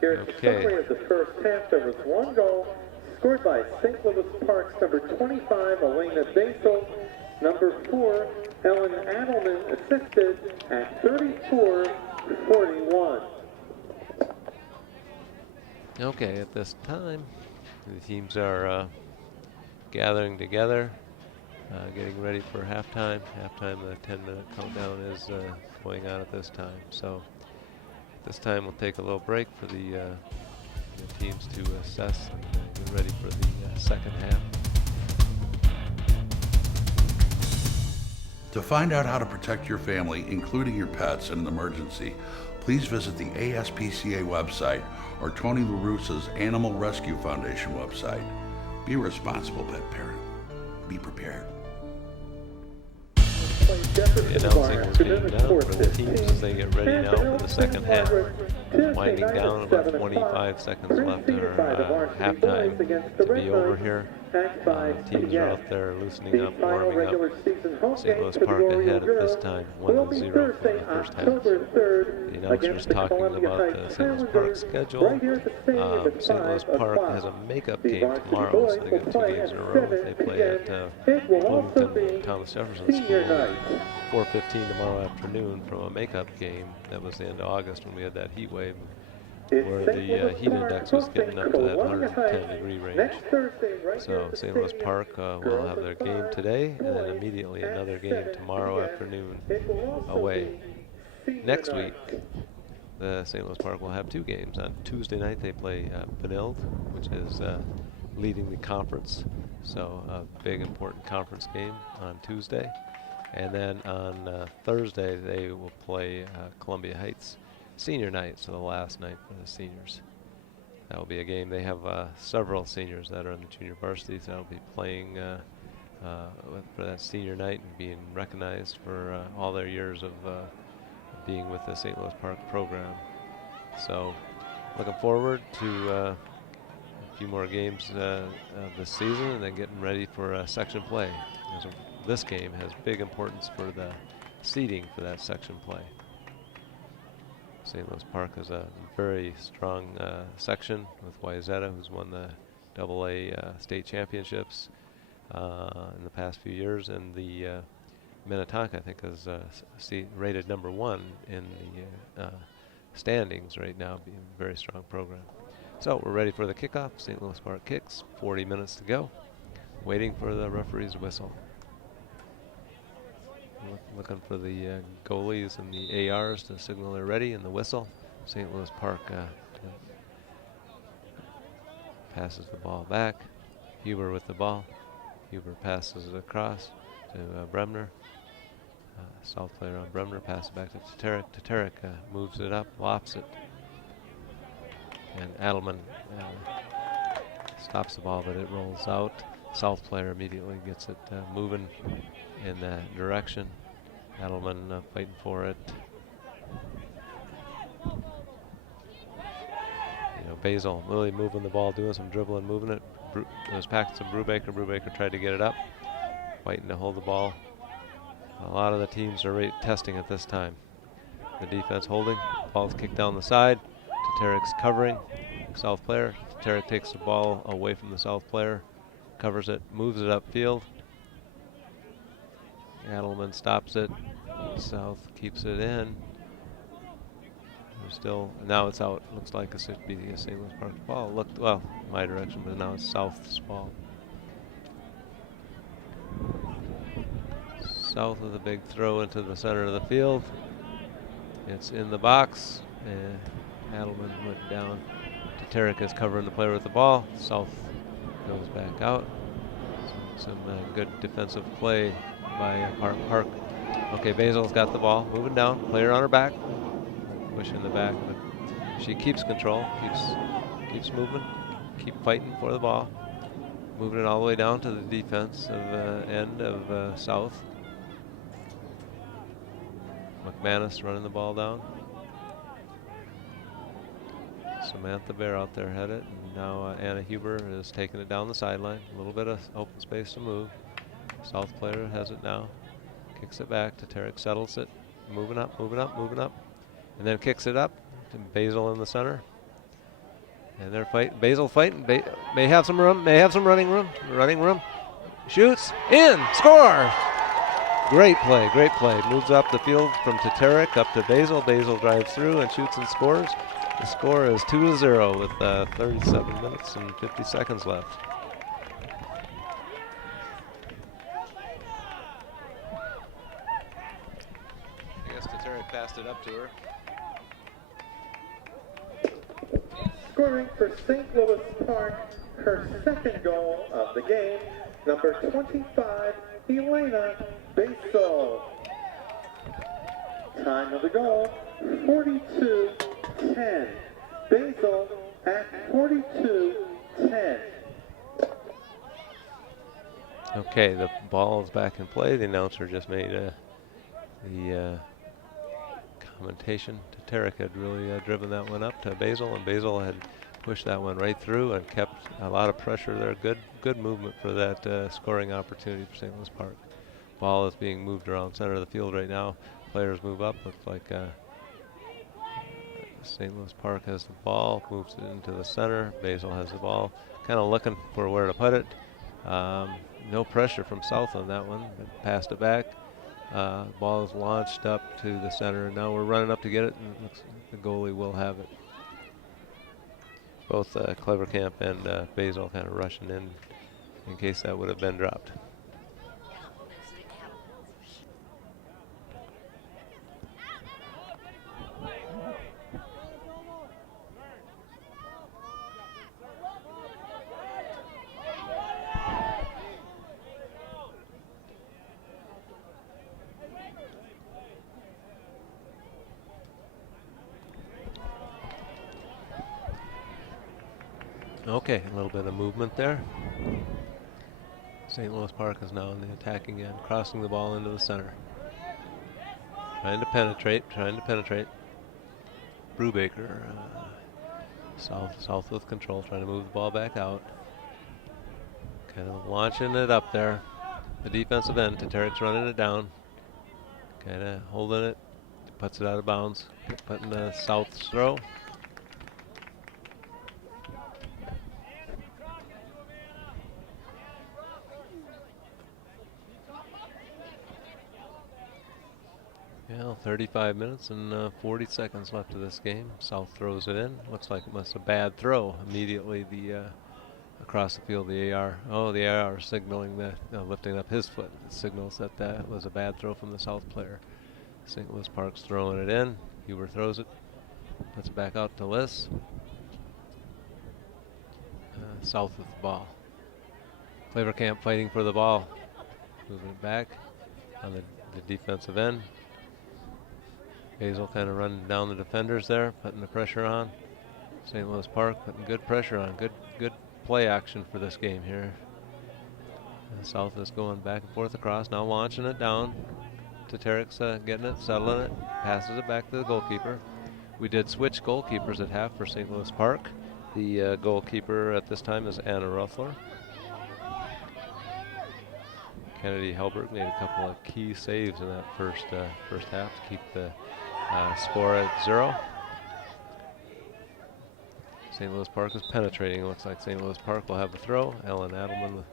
Here's the summary of the first half. There was one goal scored by St. Louis Park's number 25, Elena Basel. Number 4, Ellen Adelman assisted at 34-41. Okay, at this time, the teams are gathering together, getting ready for halftime. Halftime, the 10-minute countdown is going on at this time. So at this time, we'll take a little break for the teams to assess and get ready for the second half. To find out how to protect your family, including your pets, in an emergency, please visit the ASPCA website or Tony LaRussa's Animal Rescue Foundation website. Be a responsible pet parent. Be prepared. The announcing is being done for the teams as they get ready now for the second half. Winding down, about 25 seconds left or halftime to be over here. Teams are out there loosening up, warming up. St. Louis Park ahead at this time, 1-0 for the first half. The announcer's talking about the St. Louis Park schedule. St. Louis Park has a makeup game tomorrow, so they got 2 games in a row. They play at Bloomington Thomas Jefferson School at 4:15 tomorrow afternoon from a makeup game. That was the end of August when we had that heat wave, where the heat index was getting up to that 110-degree range. So St. Louis Park will have their game today, and then immediately another game tomorrow afternoon away. Next week, the St. Louis Park will have 2 games. On Tuesday night, they play Benilde, which is leading the conference. So a big, important conference game on Tuesday. And then on Thursday, they will play Columbia Heights senior night, so the last night for the seniors. That will be a game. They have several seniors that are in the junior varsity that will be playing for that senior night and being recognized for all their years of being with the St. Louis Park program. So looking forward to a few more games this season, and then getting ready for section play. This game has big importance for the seeding for that section play. St. Louis Park is a very strong section with Wayzata, who's won the AA state championships in the past few years, and the Minnetonka, I think, is rated number 1 in the standings right now, being a very strong program. So we're ready for the kickoff. St. Louis Park kicks, 40 minutes to go, waiting for the referee's whistle. Looking for the goalies and the ARs to signal they're ready, and the whistle. St. Louis Park passes the ball back. Huber with the ball. Huber passes it across to Bremner. South player on Bremner, passes back to Teteric. Teteric moves it up, lofts it. And Adelman stops the ball, but it rolls out. South player immediately gets it moving in that direction. Adelman fighting for it. Basil really moving the ball, doing some dribbling, moving it. It was packed to Brubaker. Brubaker tried to get it up, fighting to hold the ball. A lot of the teams are testing at this time. The defense holding. Ball's kicked down the side. Teteric's covering. South player. Teteric takes the ball away from the South player, covers it, moves it upfield. Adelman stops it. South keeps it in. Still, now it's out. Looks like it should be a St. Louis Park ball. Looked, well, my direction, but now it's South's ball. South with a big throw into the center of the field. It's in the box, and Adelman went down. Teteric is covering the player with the ball. South goes back out. Some good defensive play by Park. Okay, Basil's got the ball, moving down. Player on her back, pushing the back, but she keeps control, keeps moving, keep fighting for the ball, moving it all the way down to the defensive end of South. McManus running the ball down. Samantha Bear out there had it, and now Anna Huber is taking it down the sideline. A little bit of open space to move. South player has it now. Kicks it back. Teteric settles it. Moving up, moving up, moving up. And then kicks it up to Basil in the center. And they're fighting. Basil fighting. May have some room. May have some running room. Running room. Shoots. In. Score. Great play. Great play. Moves up the field from Teteric up to Basil. Basil drives through and shoots and scores. The score is 2-0 with 37 minutes and 50 seconds left. I guess Teteric passed it up to her. Scoring for St. Louis Park, her second goal of the game, number 25, Elena Basil. Time of the goal, 42-10. Basil at 42-10. Okay, the ball is back in play. The announcer just made the commentation. Teteric had really driven that one up to Basil, and Basil had pushed that one right through and kept a lot of pressure there. Good movement for that scoring opportunity for St. Louis Park. Ball is being moved around center of the field right now. Players move up. Looks like St. Louis Park has the ball, moves it into the center. Basil has the ball, kind of looking for where to put it. No pressure from South on that one, but passed it back. Ball is launched up to the center, and now we're running up to get it, and it looks like the goalie will have it. Both Clevercamp and Basil kind of rushing in case that would have been dropped. Okay, a little bit of movement there. St. Louis Park is now in the attacking end, crossing the ball into the center. Trying to penetrate. Brubaker, South with control, trying to move the ball back out. Kind of launching it up there. The defensive end, Teteric's running it down. Kind of holding it, puts it out of bounds. Putting the South's throw. Yeah, 35 minutes and 40 seconds left of this game. South throws it in. Looks like it was a bad throw. Immediately across the field, the AR. Oh, the AR signaling that, lifting up his foot. It signals that that was a bad throw from the South player. St. Louis Park's throwing it in. Huber throws it. Puts it back out to Liss. South with the ball. Clevercamp fighting for the ball. Moving it back on the defensive end. Basil kind of running down the defenders there, putting the pressure on. St. Louis Park putting good pressure on. Good play action for this game here. And South is going back and forth across, now launching it down. Teteric's getting it, settling it, passes it back to the goalkeeper. We did switch goalkeepers at half for St. Louis Park. The goalkeeper at this time is Anna Ruffler. Kennedy Helberg made a couple of key saves in that first half to keep the score at 0. St. Louis Park is penetrating. It looks like St. Louis Park will have the throw. Ellen Adelman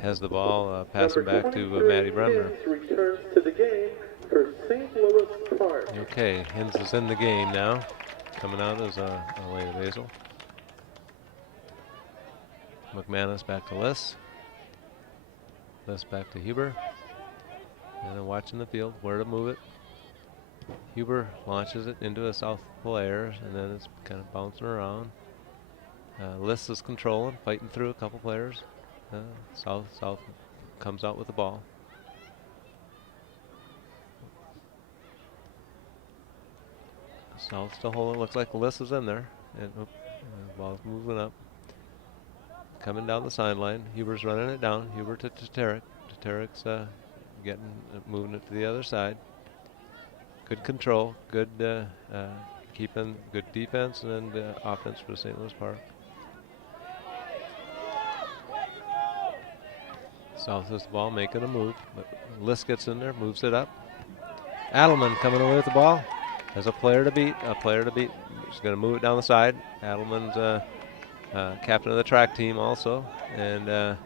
has the ball, passing back to Maddie Bremner. Returns to the game for St. Louis Park. Okay, Hins is in the game now. Coming out is Elena Basil. McManus back to Liss. Liss back to Huber. And then watching the field, where to move it. Huber launches it into a South player, and then it's kind of bouncing around. Liss is controlling, fighting through a couple players. South comes out with the ball. South still holding. Looks like Liss is in there, and the ball's moving up. Coming down the sideline. Huber's running it down. Huber to Teterick. Teterick's moving it to the other side. Good control. Good keeping good defense and offense for St. Louis Park. South has the ball, making a move, but Liss gets in there, moves it up. Adelman coming away with the ball. Has a player to beat. He's going to move it down the side. Adelman's captain of the track team also, and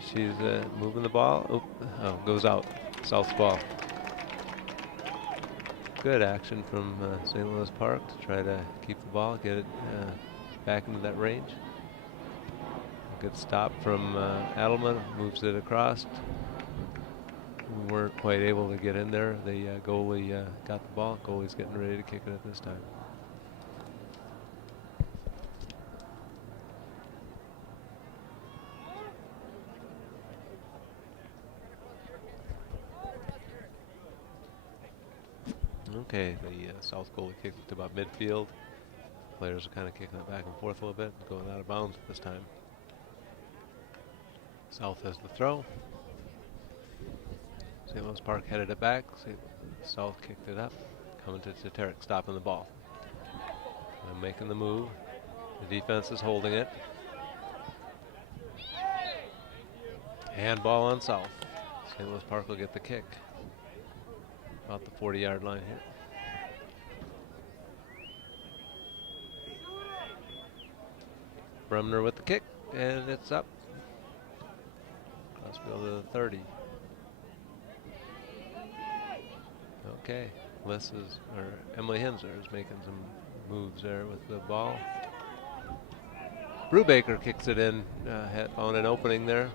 she's moving the ball. Goes out. South's ball. Good action from St. Louis Park to try to keep the ball, get it back into that range. Good stop from Adelman, moves it across. We weren't quite able to get in there. The goalie got the ball. Goalie's getting ready to kick it at this time. Okay, the South goalie kicked it to about midfield. Players are kind of kicking it back and forth a little bit, going out of bounds this time. South has the throw. St. Louis Park headed it back. South kicked it up. Coming to Teterick, stopping the ball. And making the move. The defense is holding it. Handball on South. St. Louis Park will get the kick. About the 40-yard line here. Bremner with the kick, and it's up. Crossfield to the 30. Okay, Emily Hinzer is making some moves there with the ball. Brubaker kicks it in, found an opening there.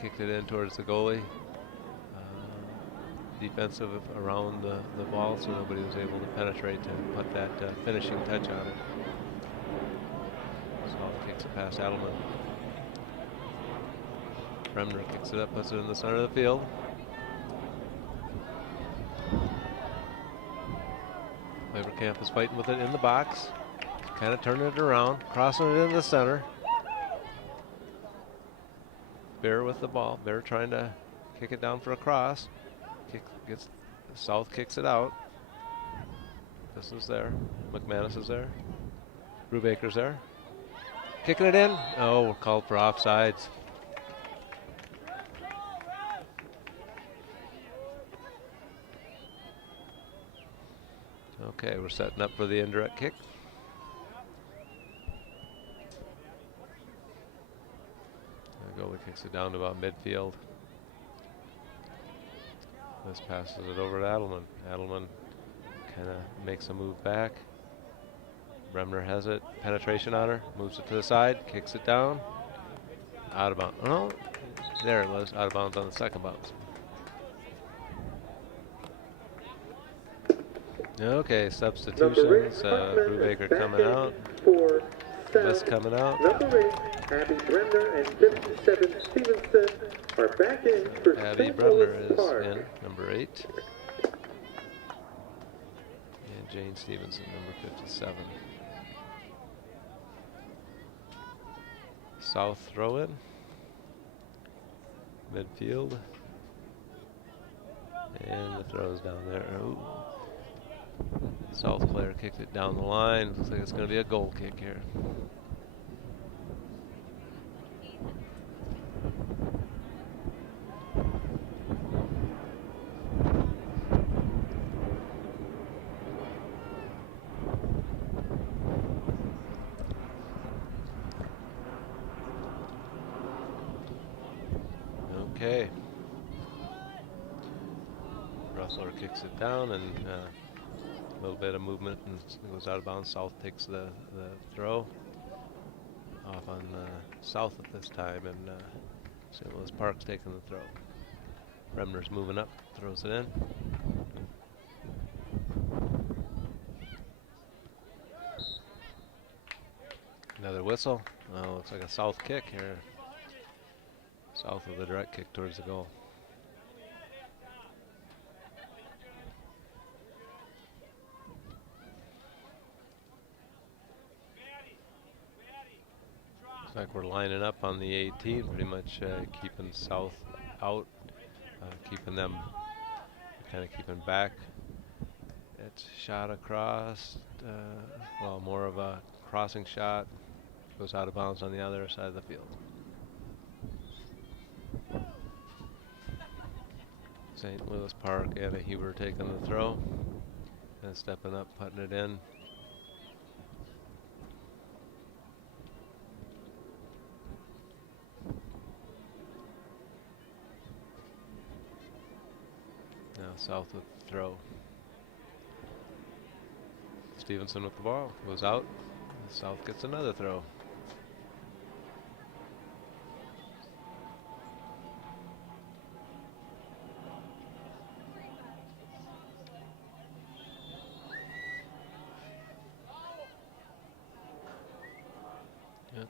Kicked it in towards the goalie. Defensive around the ball, so nobody was able to penetrate to put that finishing touch on it. So kicks it past Adelman. Bremner kicks it up, puts it in the center of the field. Camp is fighting with it in the box. Kind of turning it around, crossing it into the center. Bear with the ball. Bear trying to kick it down for a cross. South kicks it out. This is there. McManus is there. Brubaker's there. Kicking it in. Oh, we're called for offsides. Okay, we're setting up for the indirect kick. The goalie kicks it down to about midfield. This passes it over to Adelman. Adelman kind of makes a move back. Bremner has it. Penetration on her. Moves it to the side. Kicks it down. Out of bounds. Oh, there it was. Out of bounds on the second bounce. Okay, substitutions. Brubaker coming out. Liss coming out. Number 8, Abby Bremner, and 57, Stevenson are back in for Abby St. Bremner Louis is Park. in, number 8. And Jane Stevenson, number 57. South throw in. Midfield. And the throw's down there. Ooh. South player kicked it down the line. Looks like it's going to be a goal kick here. Okay. Russler kicks it down, and a little bit of movement and it goes out of bounds. South takes the throw off on South at this time, and St. Louis Park's taking the throw. Bremner's moving up, throws it in. Another whistle. Oh, looks like a south kick here. South of the direct kick towards the goal. Looks like we're lining up on the 18, pretty much keeping South out, keeping them, kind of keeping back. It's shot across, well, more of a crossing shot. Goes out of bounds on the other side of the field. St. Louis Park, Anna Huber taking the throw and stepping up, putting it in. Now South with the throw. Stevenson with the ball, goes out. South gets another throw.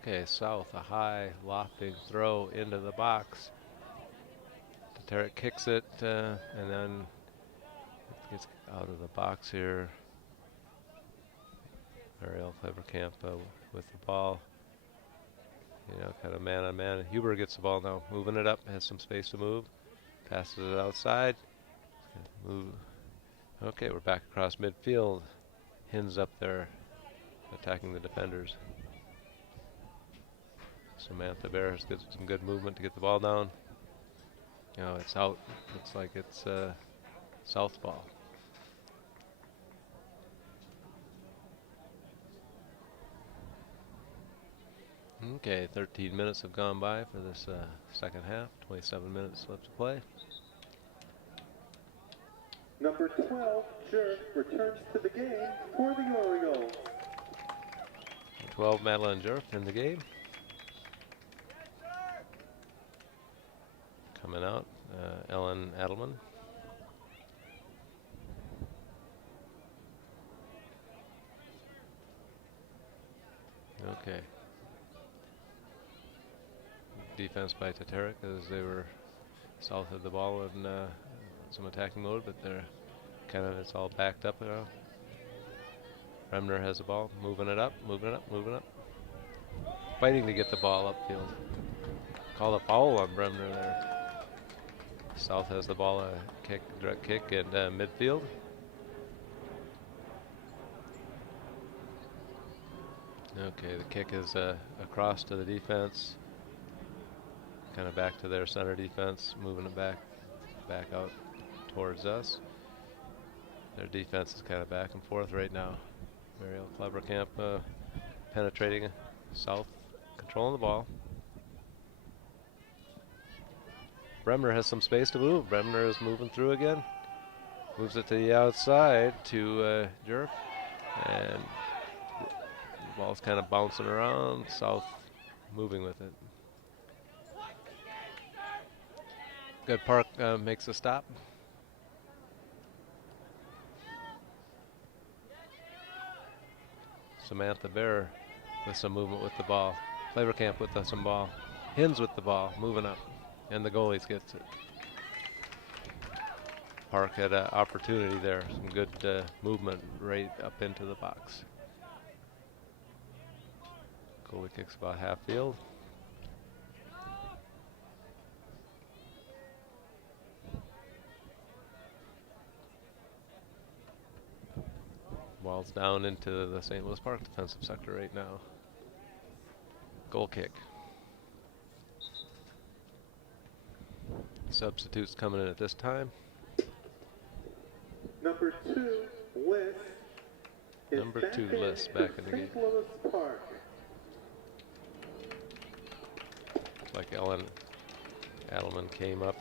Okay, South, a high lofting throw into the box. Teteric kicks it, and then it gets out of the box here. Ariel Kleberkamp with the ball. You know, kind of man on man. Huber gets the ball now, moving it up, has some space to move. Passes it outside. Move. Okay, we're back across midfield. Hins up there, attacking the defenders. Samantha Bears gets some good movement to get the ball down. You know, it's out. Looks like it's South ball. Okay, 13 minutes have gone by for this second half. 27 minutes left to play. Number 12, Jerk, returns to the game for the Orioles. 12, Madeline Jerk in the game. Coming out, Ellen Adelman. Okay. Defense by Teteric as they were South had the ball in some attacking mode, but they're kind of, it's all backed up now. Bremner has the ball, moving it up, moving it up, moving up. Fighting to get the ball upfield. Call a foul on Bremner there. South has the ball, a kick, direct kick in midfield. Okay, the kick is across to the defense. Kind of back to their center defense, moving it back out towards us. Their defense is kind of back and forth right now. Mariel Kleberkamp penetrating South, controlling the ball. Bremner has some space to move. Bremner is moving through again. Moves it to the outside to Jerk. And the ball's kind of bouncing around. South moving with it. Good. Park makes a stop. Samantha Bear with some movement with the ball. Kleberkamp with some ball. Hins with the ball, moving up. And the goalies gets it. Park had an opportunity there. Some good movement right up into the box. Goalie kicks about half field. Ball's down into the St. Louis Park defensive sector right now. Goal kick. Substitutes coming in at this time. Number 2, Liss. Number 2, Liss back in the game. St. Louis Park. Like Ellen Adelman came up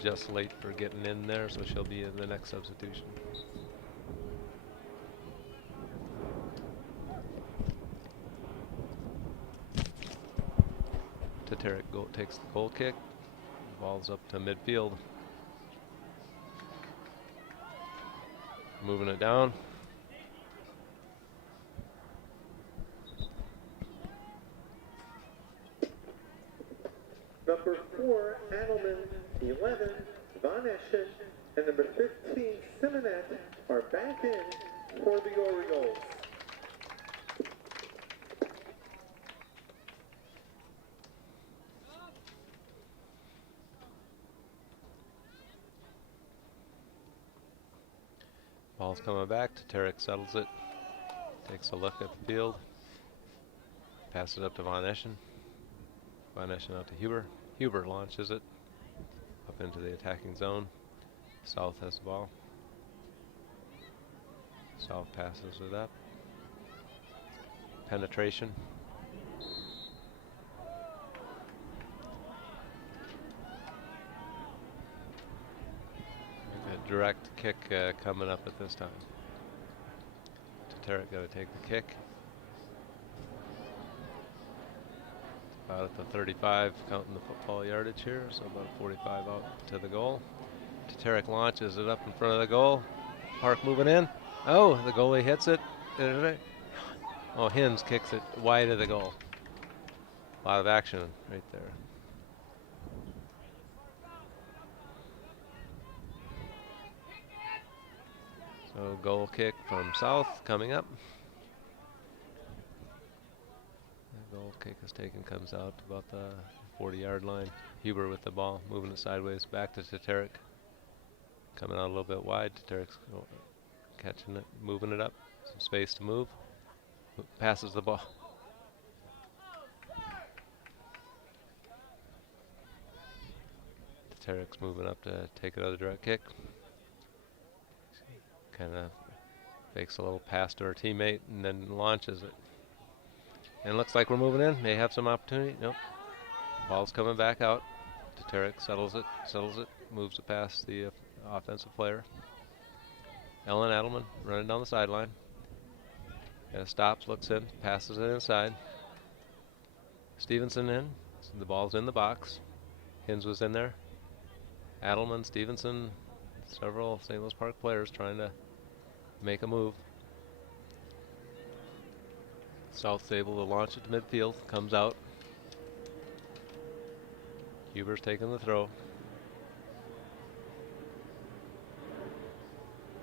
just late for getting in there, so she'll be in the next substitution. Teteric takes the goal kick. Ball's up to midfield. Moving it down. 4, Adelman, 11, Von Eschen, and number 15, Simonet are back in for the Orioles. Ball's coming back. Teteric settles it. Takes a look at the field. Passes it up to Von Eschen. Von Eschen out to Huber. Huber launches it up into the attacking zone. South has the ball. South passes it up. Penetration. A direct kick coming up at this time. Teteric got to take the kick. About at the 35, counting the football yardage here, so about 45 out to the goal. Teteric launches it up in front of the goal. Park moving in. Oh, the goalie hits it. Oh, Hins kicks it wide of the goal. A lot of action right there. So goal kick from South coming up. The goal kick is taken, comes out to about the 40-yard line. Huber with the ball, moving it sideways back to Teteric. Coming out a little bit wide. Teteric's catching it, moving it up. Some space to move. Passes the ball. Teteric's moving up to take another direct kick. Kind of fakes a little pass to our teammate and then launches it. And looks like we're moving in. May have some opportunity. Nope. Ball's coming back out. Teteric settles it, moves it past the offensive player. Ellen Adelman running down the sideline. Stops, looks in, passes it inside. Stevenson in. So the ball's in the box. Hins was in there. Adelman, Stevenson, several St. Louis Park players trying to make a move. South's able to launch it to midfield, comes out. Huber's taking the throw.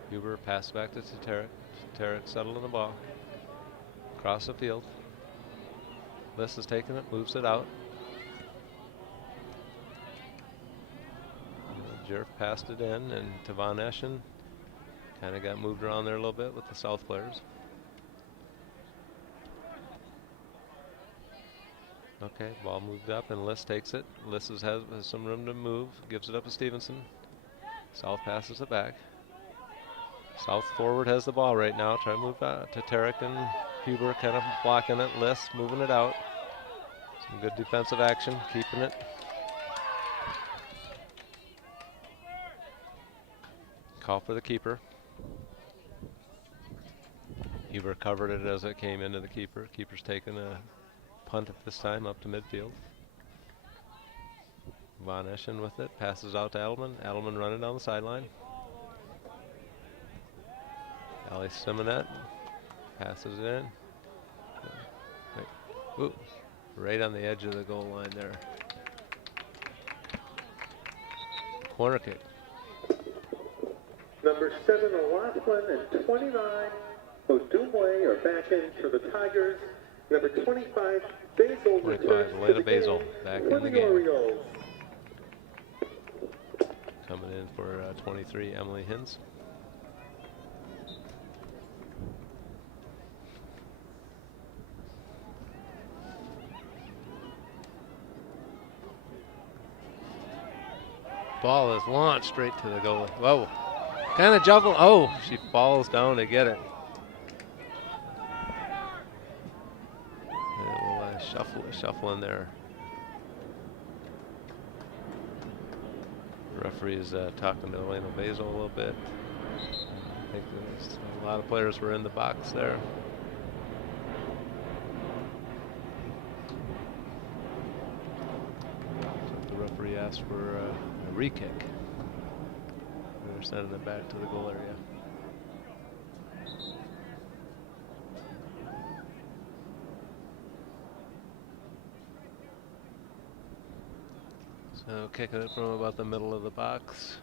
Huber passes back to Teteric. Teteric settling the ball. Across the field. Liss is taking it, moves it out. Jerf passed it in, and to Von Eschen. Kind of got moved around there a little bit with the South players. Okay, ball moved up, and Liss takes it. Liss has some room to move, gives it up to Stevenson. South passes it back. South forward has the ball right now. Try to move to Teteric and Huber kind of blocking it. Liss moving it out. Some good defensive action, keeping it. Call for the keeper. Huber covered it as it came into the keeper. Keeper's taking a punt at this time up to midfield. Von Eschen with it. Passes out to Adelman. Adelman running down the sideline. Ali Simonet passes it in. Ooh, right on the edge of the goal line there. Corner kick. Number 7, O'Loughlin, and 29, Odumwe are back in for the Tigers. Number 25, Basil 25, Elena Basil back in the game. Orioles. Coming in for 23, Emily Hins. Ball is launched straight to the goalie. Whoa. Kind of juggle. Oh, she falls down to get it. A little shuffle in there. The referee is talking to Elena Basil a little bit. I think a lot of players were in the box there. So the referee asked for a re-kick. They're sending it back to the goal area. So kicking it from about the middle of the box.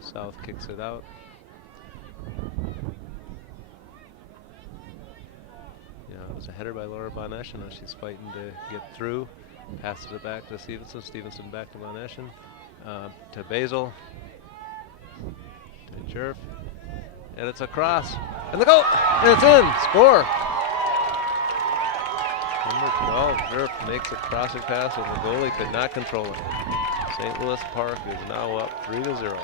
South kicks it out. Yeah, it was a header by Laura Von Eschen. Now she's fighting to get through. Passes it back to Stevenson. Stevenson back to Von Eschen. To Basil. To Jerf. And it's a cross. And the goal! And it's in! Score! Number 12, Jerf makes a crossing pass and the goalie could not control it. St. Louis Park is now up 3-0.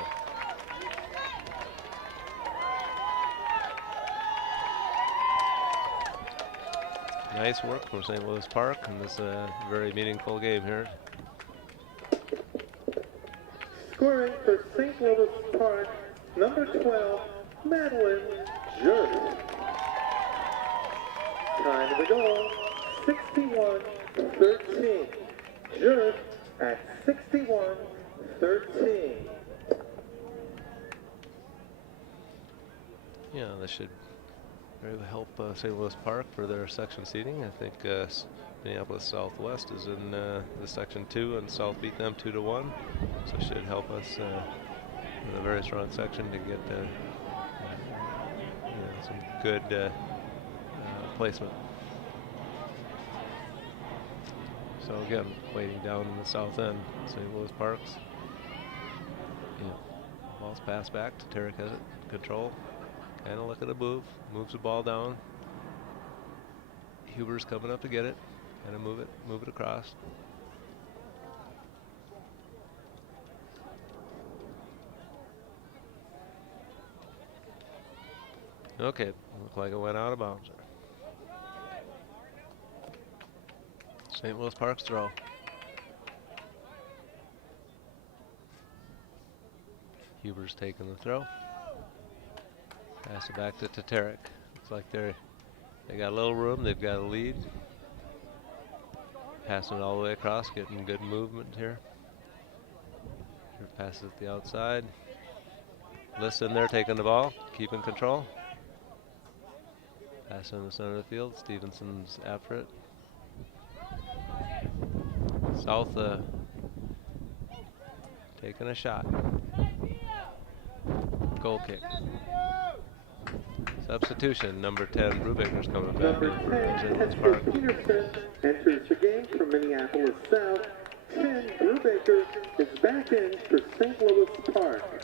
Nice work from St. Louis Park in this very meaningful game here. Scoring for St. Louis Park, number 12, Madeline Jerf. Time of the goal, 61-13. Jerf at 61-13. Yeah, this should really help St. Louis Park for their section seating. I think Minneapolis Southwest is in the section 2 and South beat them 2-1. So it should help us in a very strong section to get some good placement. So again, waiting down in the south end, St. Louis Parks. Yeah. Ball's passed back to Tarek, has it control. Kind of look at the move, moves the ball down. Huber's coming up to get it, kind of move it across. Okay, looked like it went out of bounds. St. Louis Park's throw. Huber's taking the throw. Pass it back to Tatarek. Looks like they got a little room. They've got a lead. Passing it all the way across, getting good movement here. Passes it the outside. Liss in there taking the ball, keeping control. Pass in the center of the field. Stevenson's after it. South taking a shot. Goal kick. Substitution, number 10, Brubaker's coming back in for St. Louis Park. Peterson enters the game from Minneapolis South. 10, Brubaker is back in for St. Louis Park.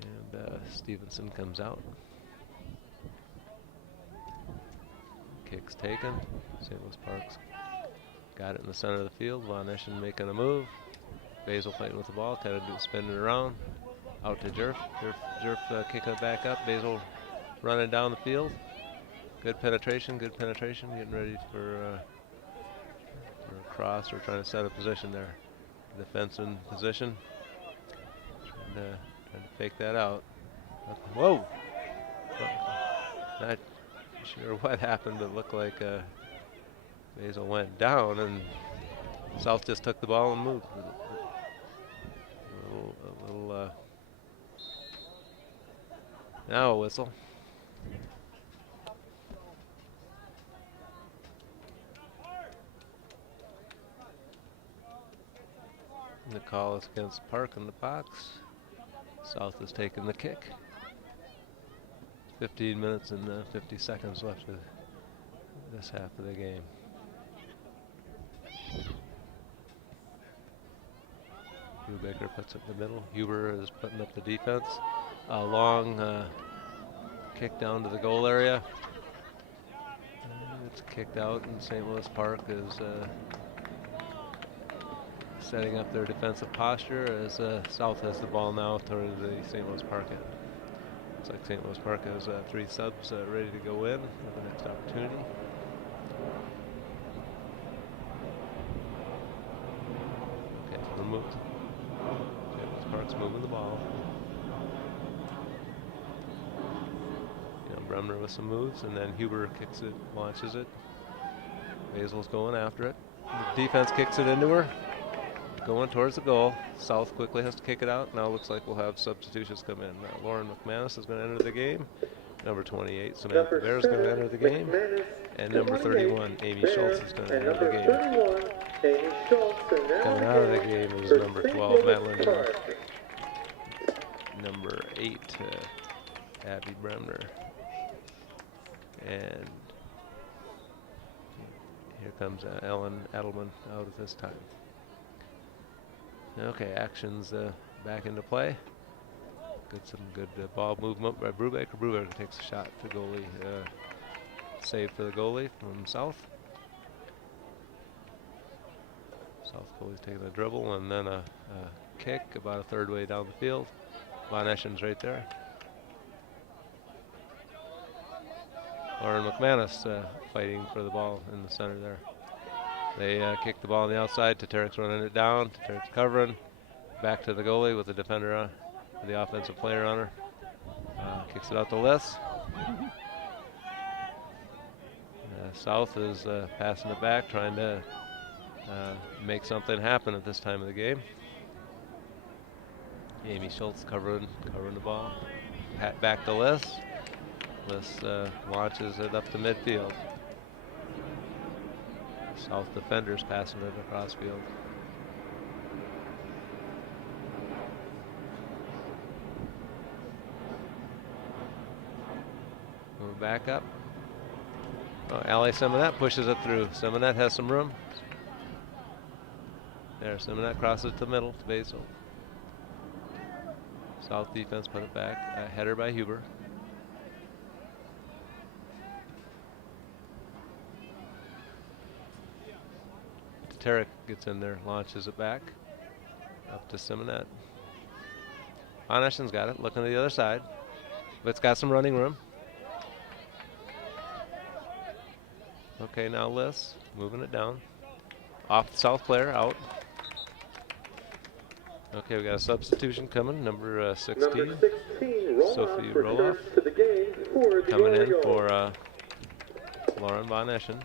And Stevenson comes out. Kick's taken. St. Louis Park's got it in the center of the field. Von Eschen making a move. Basil fighting with the ball, kind of spinning it around. Out to Jerf. Jerf kicking it back up. Basil running down the field. Good penetration, getting ready for a cross or trying to set a position there. Defense in position. Trying to fake that out. Whoa! Not sure what happened, but it looked like Basil went down and South just took the ball and moved. Now a whistle. The call is against Park in the box. South is taking the kick. 15 minutes and 50 seconds left of this half of the game. Brubaker puts it in the middle. Huber is putting up the defense. A long kick down to the goal area. It's kicked out, and St. Louis Park is setting up their defensive posture as South has the ball now toward the St. Louis Park end. Looks like St. Louis Park has 3 subs ready to go in for the next opportunity. Okay, so moved. St. Louis Park's moving the ball. Bremner with some moves, and then Huber kicks it, launches it. Basil's going after it. The defense kicks it into her. going towards the goal. South quickly has to kick it out. Now looks like we'll have substitutions come in. Lauren McManus is going to enter the game. Number 28, Samantha Bear is going to enter the game. And number 31, Amy Schultz is going to enter the game. Coming out of the game is number 12, Madeline York. Number 8, Abby Bremner. And here comes Ellen Edelman out at this time. Okay, action's back into play. Some good ball movement by Brubaker. Brubaker takes a shot to goalie. Save for the goalie from South. South goalie's taking a dribble and then a kick about a third way down the field. Von Eschen's right there. Lauren McManus fighting for the ball in the center there. They kick the ball on the outside. Tatarik's running it down. Tatarik's covering. Back to the goalie with the defender, the offensive player on her. Kicks it out to Liss. South is passing it back, trying to make something happen at this time of the game. Amy Schultz covering the ball. Pat back to Liss. Liss launches it up to midfield. South defenders passing it across field. Move back up. Oh, Allie Simonet pushes it through. Simonet has some room. There, Simonet crosses to the middle to Basil. South defense put it back. Header by Huber. Tatarek gets in there, launches it back. Up to Simonet. Von Eschen's got it, looking to the other side. But it's got some running room. Okay, now Liss moving it down. Off the South player, out. Okay, we got a substitution coming, number 16. Sophie Roloff coming in for Lauren Von Eschen.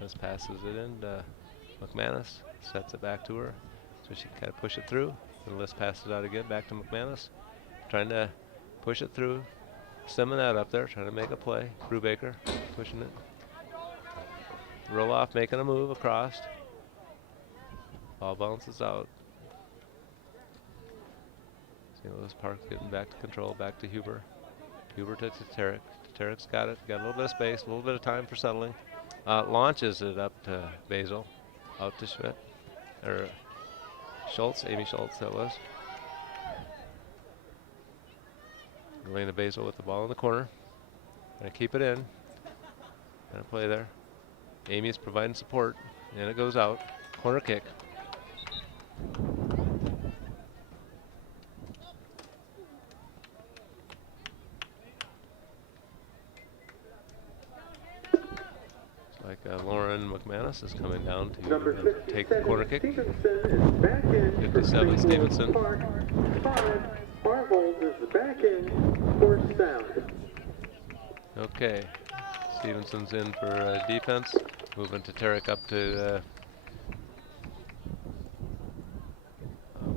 Liss passes it in to McManus, sets it back to her, so she can kind of push it through. And Liss passes out again, back to McManus, trying to push it through. Simonet up there, trying to make a play. Brubaker pushing it. Roloff making a move across. Ball bounces out. St. Louis Park getting back to control, back to Huber. Huber to Tatarek. Tarek's got it, got a little bit of space, a little bit of time for settling. Launches it up to Basil, out to Schmidt, or Schultz, Amy Schultz that was. Elena Basil with the ball in the corner. Gonna keep it in. Gonna play there. Amy's providing support, and it goes out. Corner kick. Like Lauren McManus is coming down to take the corner kick. 57, Stevenson. 5, Barbold is back in for sound. Okay, Stevenson's in for defense. Moving to Tatarek up to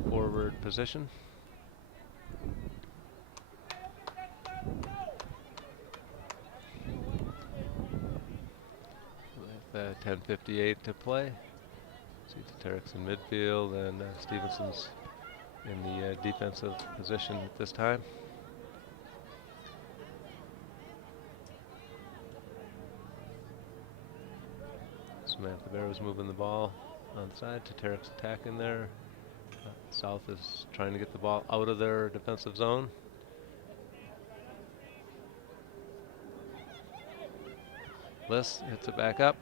forward position. With 10:58 to play. See Tarek's in midfield and Stevenson's in the defensive position at this time. Samantha Bear was moving the ball on the side. Tarek's attacking there. South is trying to get the ball out of their defensive zone. Liss hits it back up.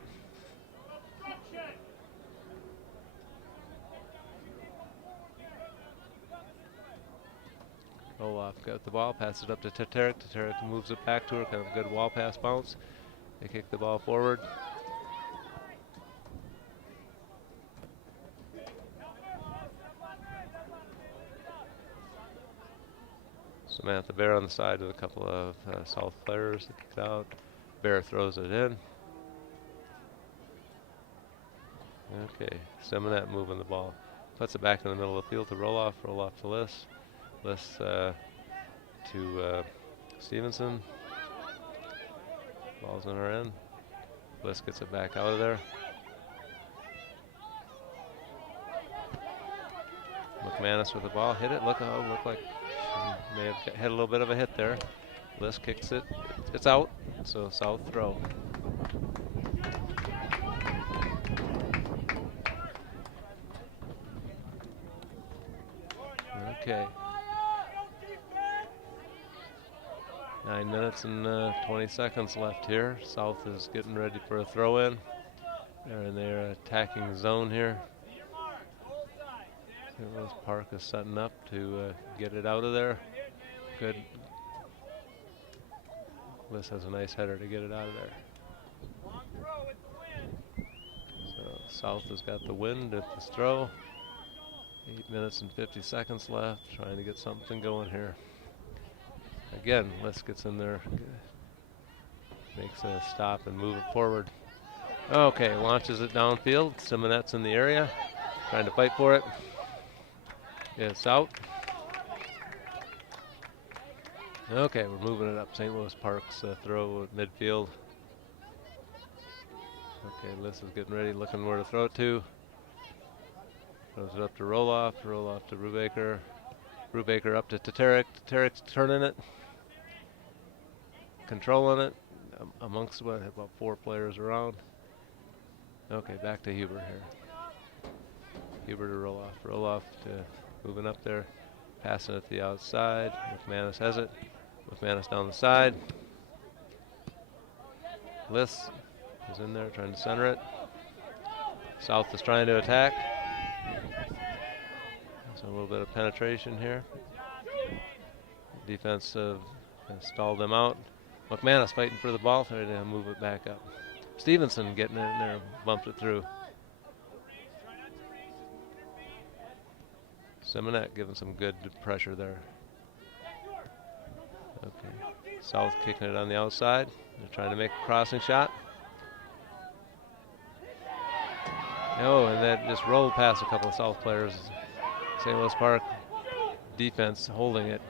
Roloff got the ball, passes it up to Tatarek. Tatarek moves it back to her, kind of a good wall pass bounce. They kick the ball forward. Samantha Bear on the side with a couple of South players that kicked out. Bear throws it in. Okay, Seminette moving the ball. Puts it back in the middle of the field to roll off to Liss. Liss to Stevenson. Ball's in our end. Liss gets it back out of there. McManus with the ball, hit it. Looked like she may have had a little bit of a hit there. Liss kicks it. It's out. So South throw. Okay. 9 minutes and 20 seconds left here. South is getting ready for a throw in. They're in their attacking zone here. St. Louis Park is setting up to get it out of there. Good. Liss has a nice header to get it out of there. So South has got the wind at this throw. 8 minutes and 50 seconds left. Trying to get something going here. Again, Liss gets in there, makes a stop and move it forward. Okay, launches it downfield. Simonette's in the area, trying to fight for it. It's out. Okay, we're moving it up. St. Louis Park's throw at midfield. Okay, Liss is getting ready, looking where to throw it to. Throws it up to Roloff to Brubaker. Brubaker up to Teteric. Teteric's turning it, controlling it amongst about 4 players around. Okay, back to Huber here. Huber to Roloff. Roloff to moving up there, passing it to the outside. McManus has it. McManus down the side. Liss is in there trying to center it. South is trying to attack. So a little bit of penetration here. Defense stalled them out. McManus fighting for the ball, trying to move it back up. Stevenson getting it in there, bumped it through. Seminette giving some good pressure there. Okay, South kicking it on the outside. They're trying to make a crossing shot. Oh, and that just rolled past a couple of South players. St. Louis Park defense holding it.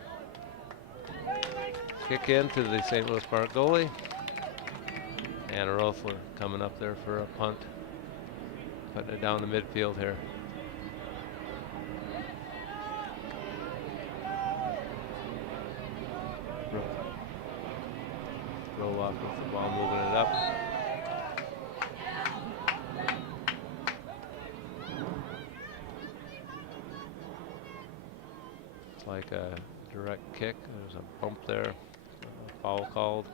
Kick into the St. Louis Park goalie. And Roethler coming up there for a punt. Putting it down the midfield here. Roll off with the ball, moving it up. It's like a direct kick. There's a bump there. A foul called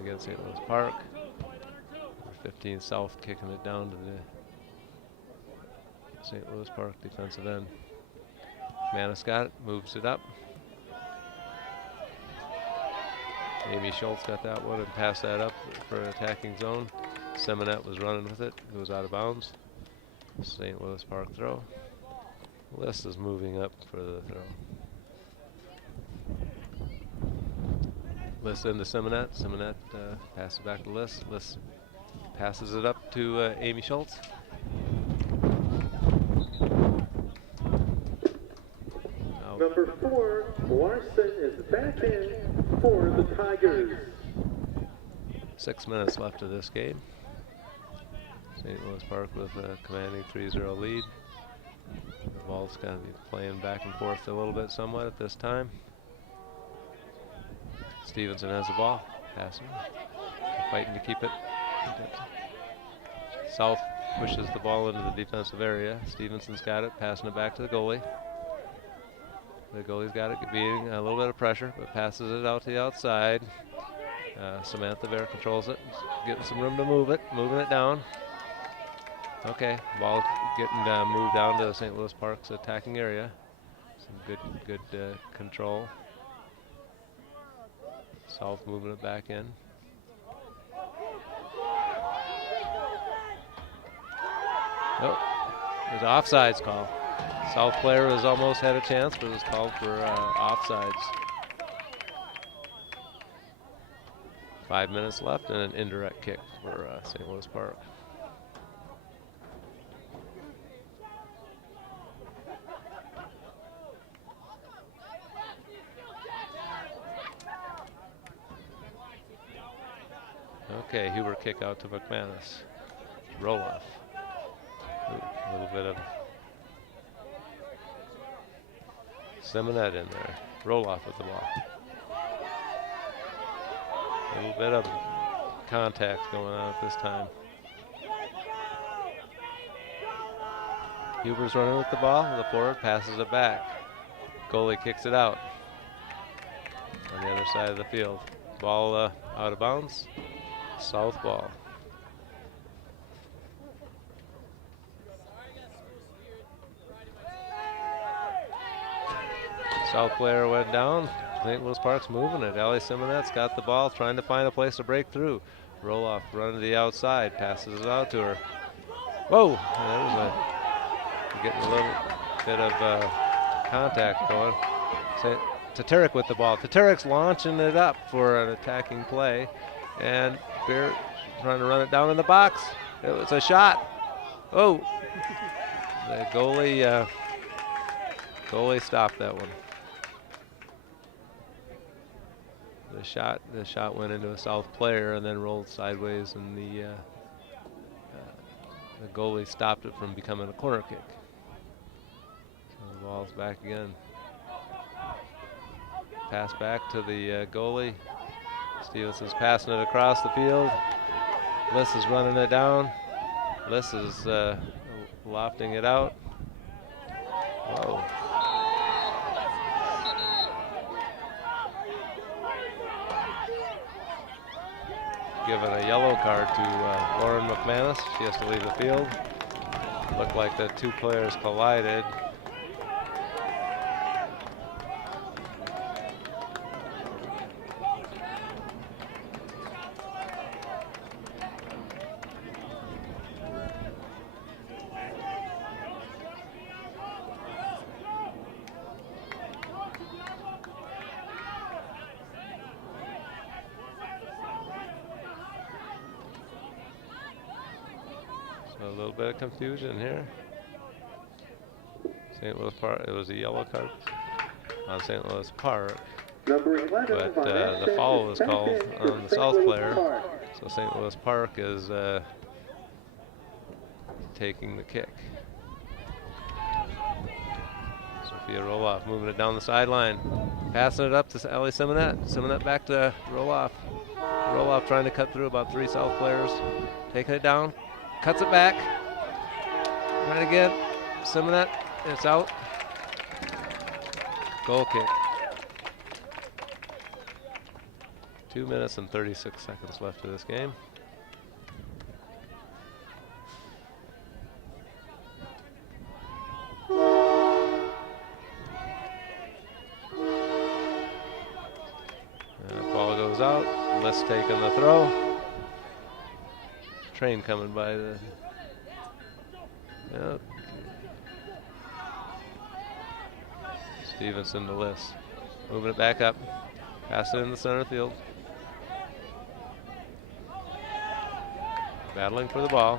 against St. Louis Park. Number 15 South kicking it down to the St. Louis Park defensive end. Manis got it, moves it up. Amy Schultz got that one and passed that up for an attacking zone. Seminette was running with it. It was out of bounds. St. Louis Park throw. Liss is moving up for the throw. Liss into Seminette. Seminette passes it back to Liss. Liss passes it up to Amy Schultz. Number 4, Larson is back in for the Tigers. 6 minutes left of this game. St. Louis Park with a commanding 3-0 lead. The ball's got to be playing back and forth a little bit somewhat at this time. Stevenson has the ball, passing, fighting to keep it. South pushes the ball into the defensive area. Stevenson's got it, passing it back to the goalie. The goalie's got it, beating a little bit of pressure, but passes it out to the outside. Samantha Bear controls it, getting some room to move it, moving it down. Okay, ball getting moved down to St. Louis Park's attacking area. Some good control. South moving it back in. Oh, there's an offsides call. South player was almost had a chance, but it was called for offsides. 5 minutes left and an indirect kick for St. Louis Park. Okay, Huber kick out to McManus. Roll off. A little bit of Seminette in there. Roll off with the ball. A little bit of contact going on at this time. Huber's running with the ball. The forward passes it back. Goalie kicks it out on the other side of the field. Ball out of bounds. South ball. South player went down. St. Louis Park's moving it. Ellie Simonette's got the ball, trying to find a place to break through. Roll off, run to the outside, passes it out to her. Whoa! There's getting a little bit of contact going. Teterick with the ball. Teterick's launching it up for an attacking play, and Beer trying to run it down in the box. It was a shot. Oh! The goalie stopped that one. The shot went into a South player and then rolled sideways, and the goalie stopped it from becoming a corner kick. So the ball's back again. Pass back to the goalie. Stevenson's passing it across the field. Liss is running it down. Liss is lofting it out. Whoa. Given a yellow card to Lauren McManus. She has to leave the field. Looked like the two players collided. A little bit of confusion here. St. Louis Park, it was a yellow card on St. Louis Park, Number 11, but the foul was called on the South player. So St. Louis Park is taking the kick. Sophia Roloff moving it down the sideline, passing it up to Ellie Simonette. Simonette back to Roloff. Roloff trying to cut through about 3 South players, taking it down. Cuts it back. Trying to get Simonette. It's out. Goal kick. 2 minutes and 36 seconds left of this game. Ball goes out. Liss taking the throw. Train coming by the Stevenson to Liss, moving it back up, pass it in the center field, battling for the ball.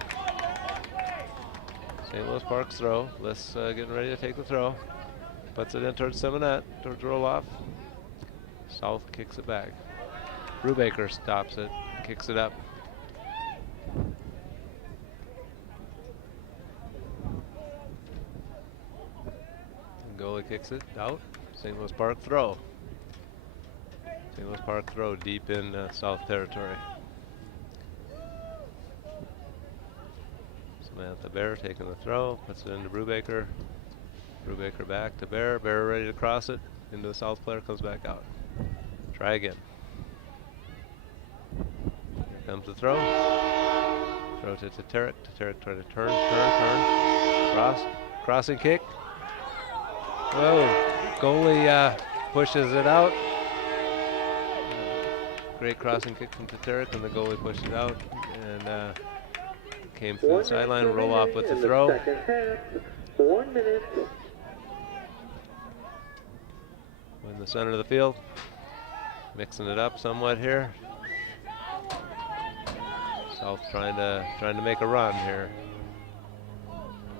St. Louis Park's throw. Liss getting ready to take the throw, puts it in towards Simonette, towards Roloff. South kicks it back. Brubaker stops it, kicks it up. Goalie kicks it out. St. Louis Park throw. St. Louis Park throw deep in South territory. Samantha Bear taking the throw, puts it into Brubaker. Brubaker back to Bear. Bear ready to cross it into the South player, comes back out. Try again. Here comes the throw. Throw to Teterick. Teterick trying to turn. Crossing kick. Whoa, goalie pushes it out. Great crossing kick from Teterick, and the goalie pushed it out and came through the sideline. Roll off with the throw. 1 minute. In the center of the field, mixing it up somewhat here. South trying to make a run here.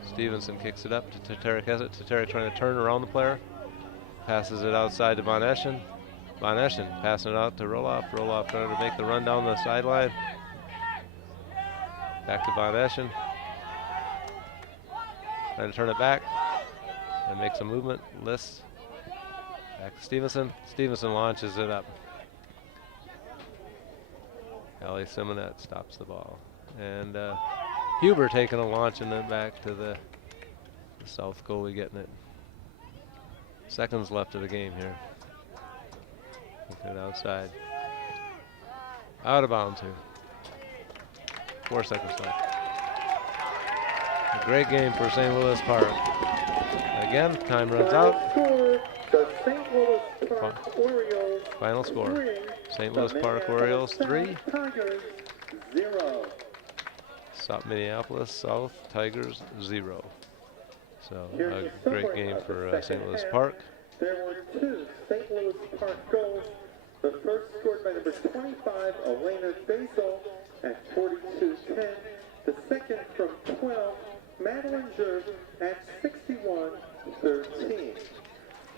Stevenson kicks it up to Teterick. Has it. Teterick trying to turn around the player. Passes it outside to Von Eschen. Von Eschen passing it out to Roloff. Roloff trying to make the run down the sideline. Back to Von Eschen. Trying to turn it back and make some movement. Lists. Back to Stevenson. Stevenson launches it up. Allie Simonet stops the ball. And Huber taking a launch and then back to the south goalie getting it. Seconds left of the game here. Get it outside. Out of bounds here. 4 seconds left. A great game for St. Louis Park. Again, time runs out. The St. Louis Park Orioles Final score. 3, St. Louis Park Orioles 3. Tigers 0. Minneapolis South Tigers 0. So Here's a the great summary game of the for second St. Louis half. Park. There were 2 St. Louis Park goals. The first scored by number 25, Elena Basil, at 42-10. The second from 12, Madeline Jerv, at 61-13.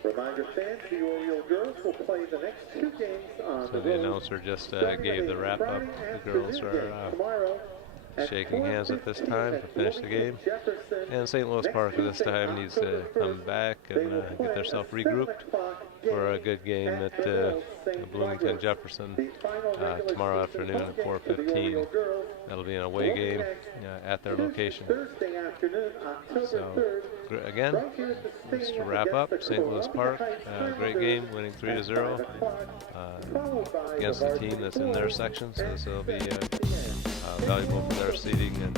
Reminder fans, the Oriole girls will play the next 2 games on So the the road. announcer just Saturday gave the and wrap up. Friday The girls afternoon game are tomorrow at shaking hands at this 4:15 time to at finish the game. Jefferson. And St. Louis Next Park at this Tuesday, time needs to October come 1st, back they and will get play themselves a 7 regrouped o'clock for a game good game at the Old St. Bloomington Margaret. Jefferson The final regular tomorrow season afternoon home at game for the 4:15. Oriole girls That'll be an away will game next at their Tuesday, location. Thursday afternoon, October So 3rd, again, right here at the just to stadium wrap against up, the St. Louis Columbia Park, Heights great Tigers game, winning at 3-0 5 o'clock, followed by against the a team that's in their varsity section. So at this will be 7 p.m. valuable for their seeding and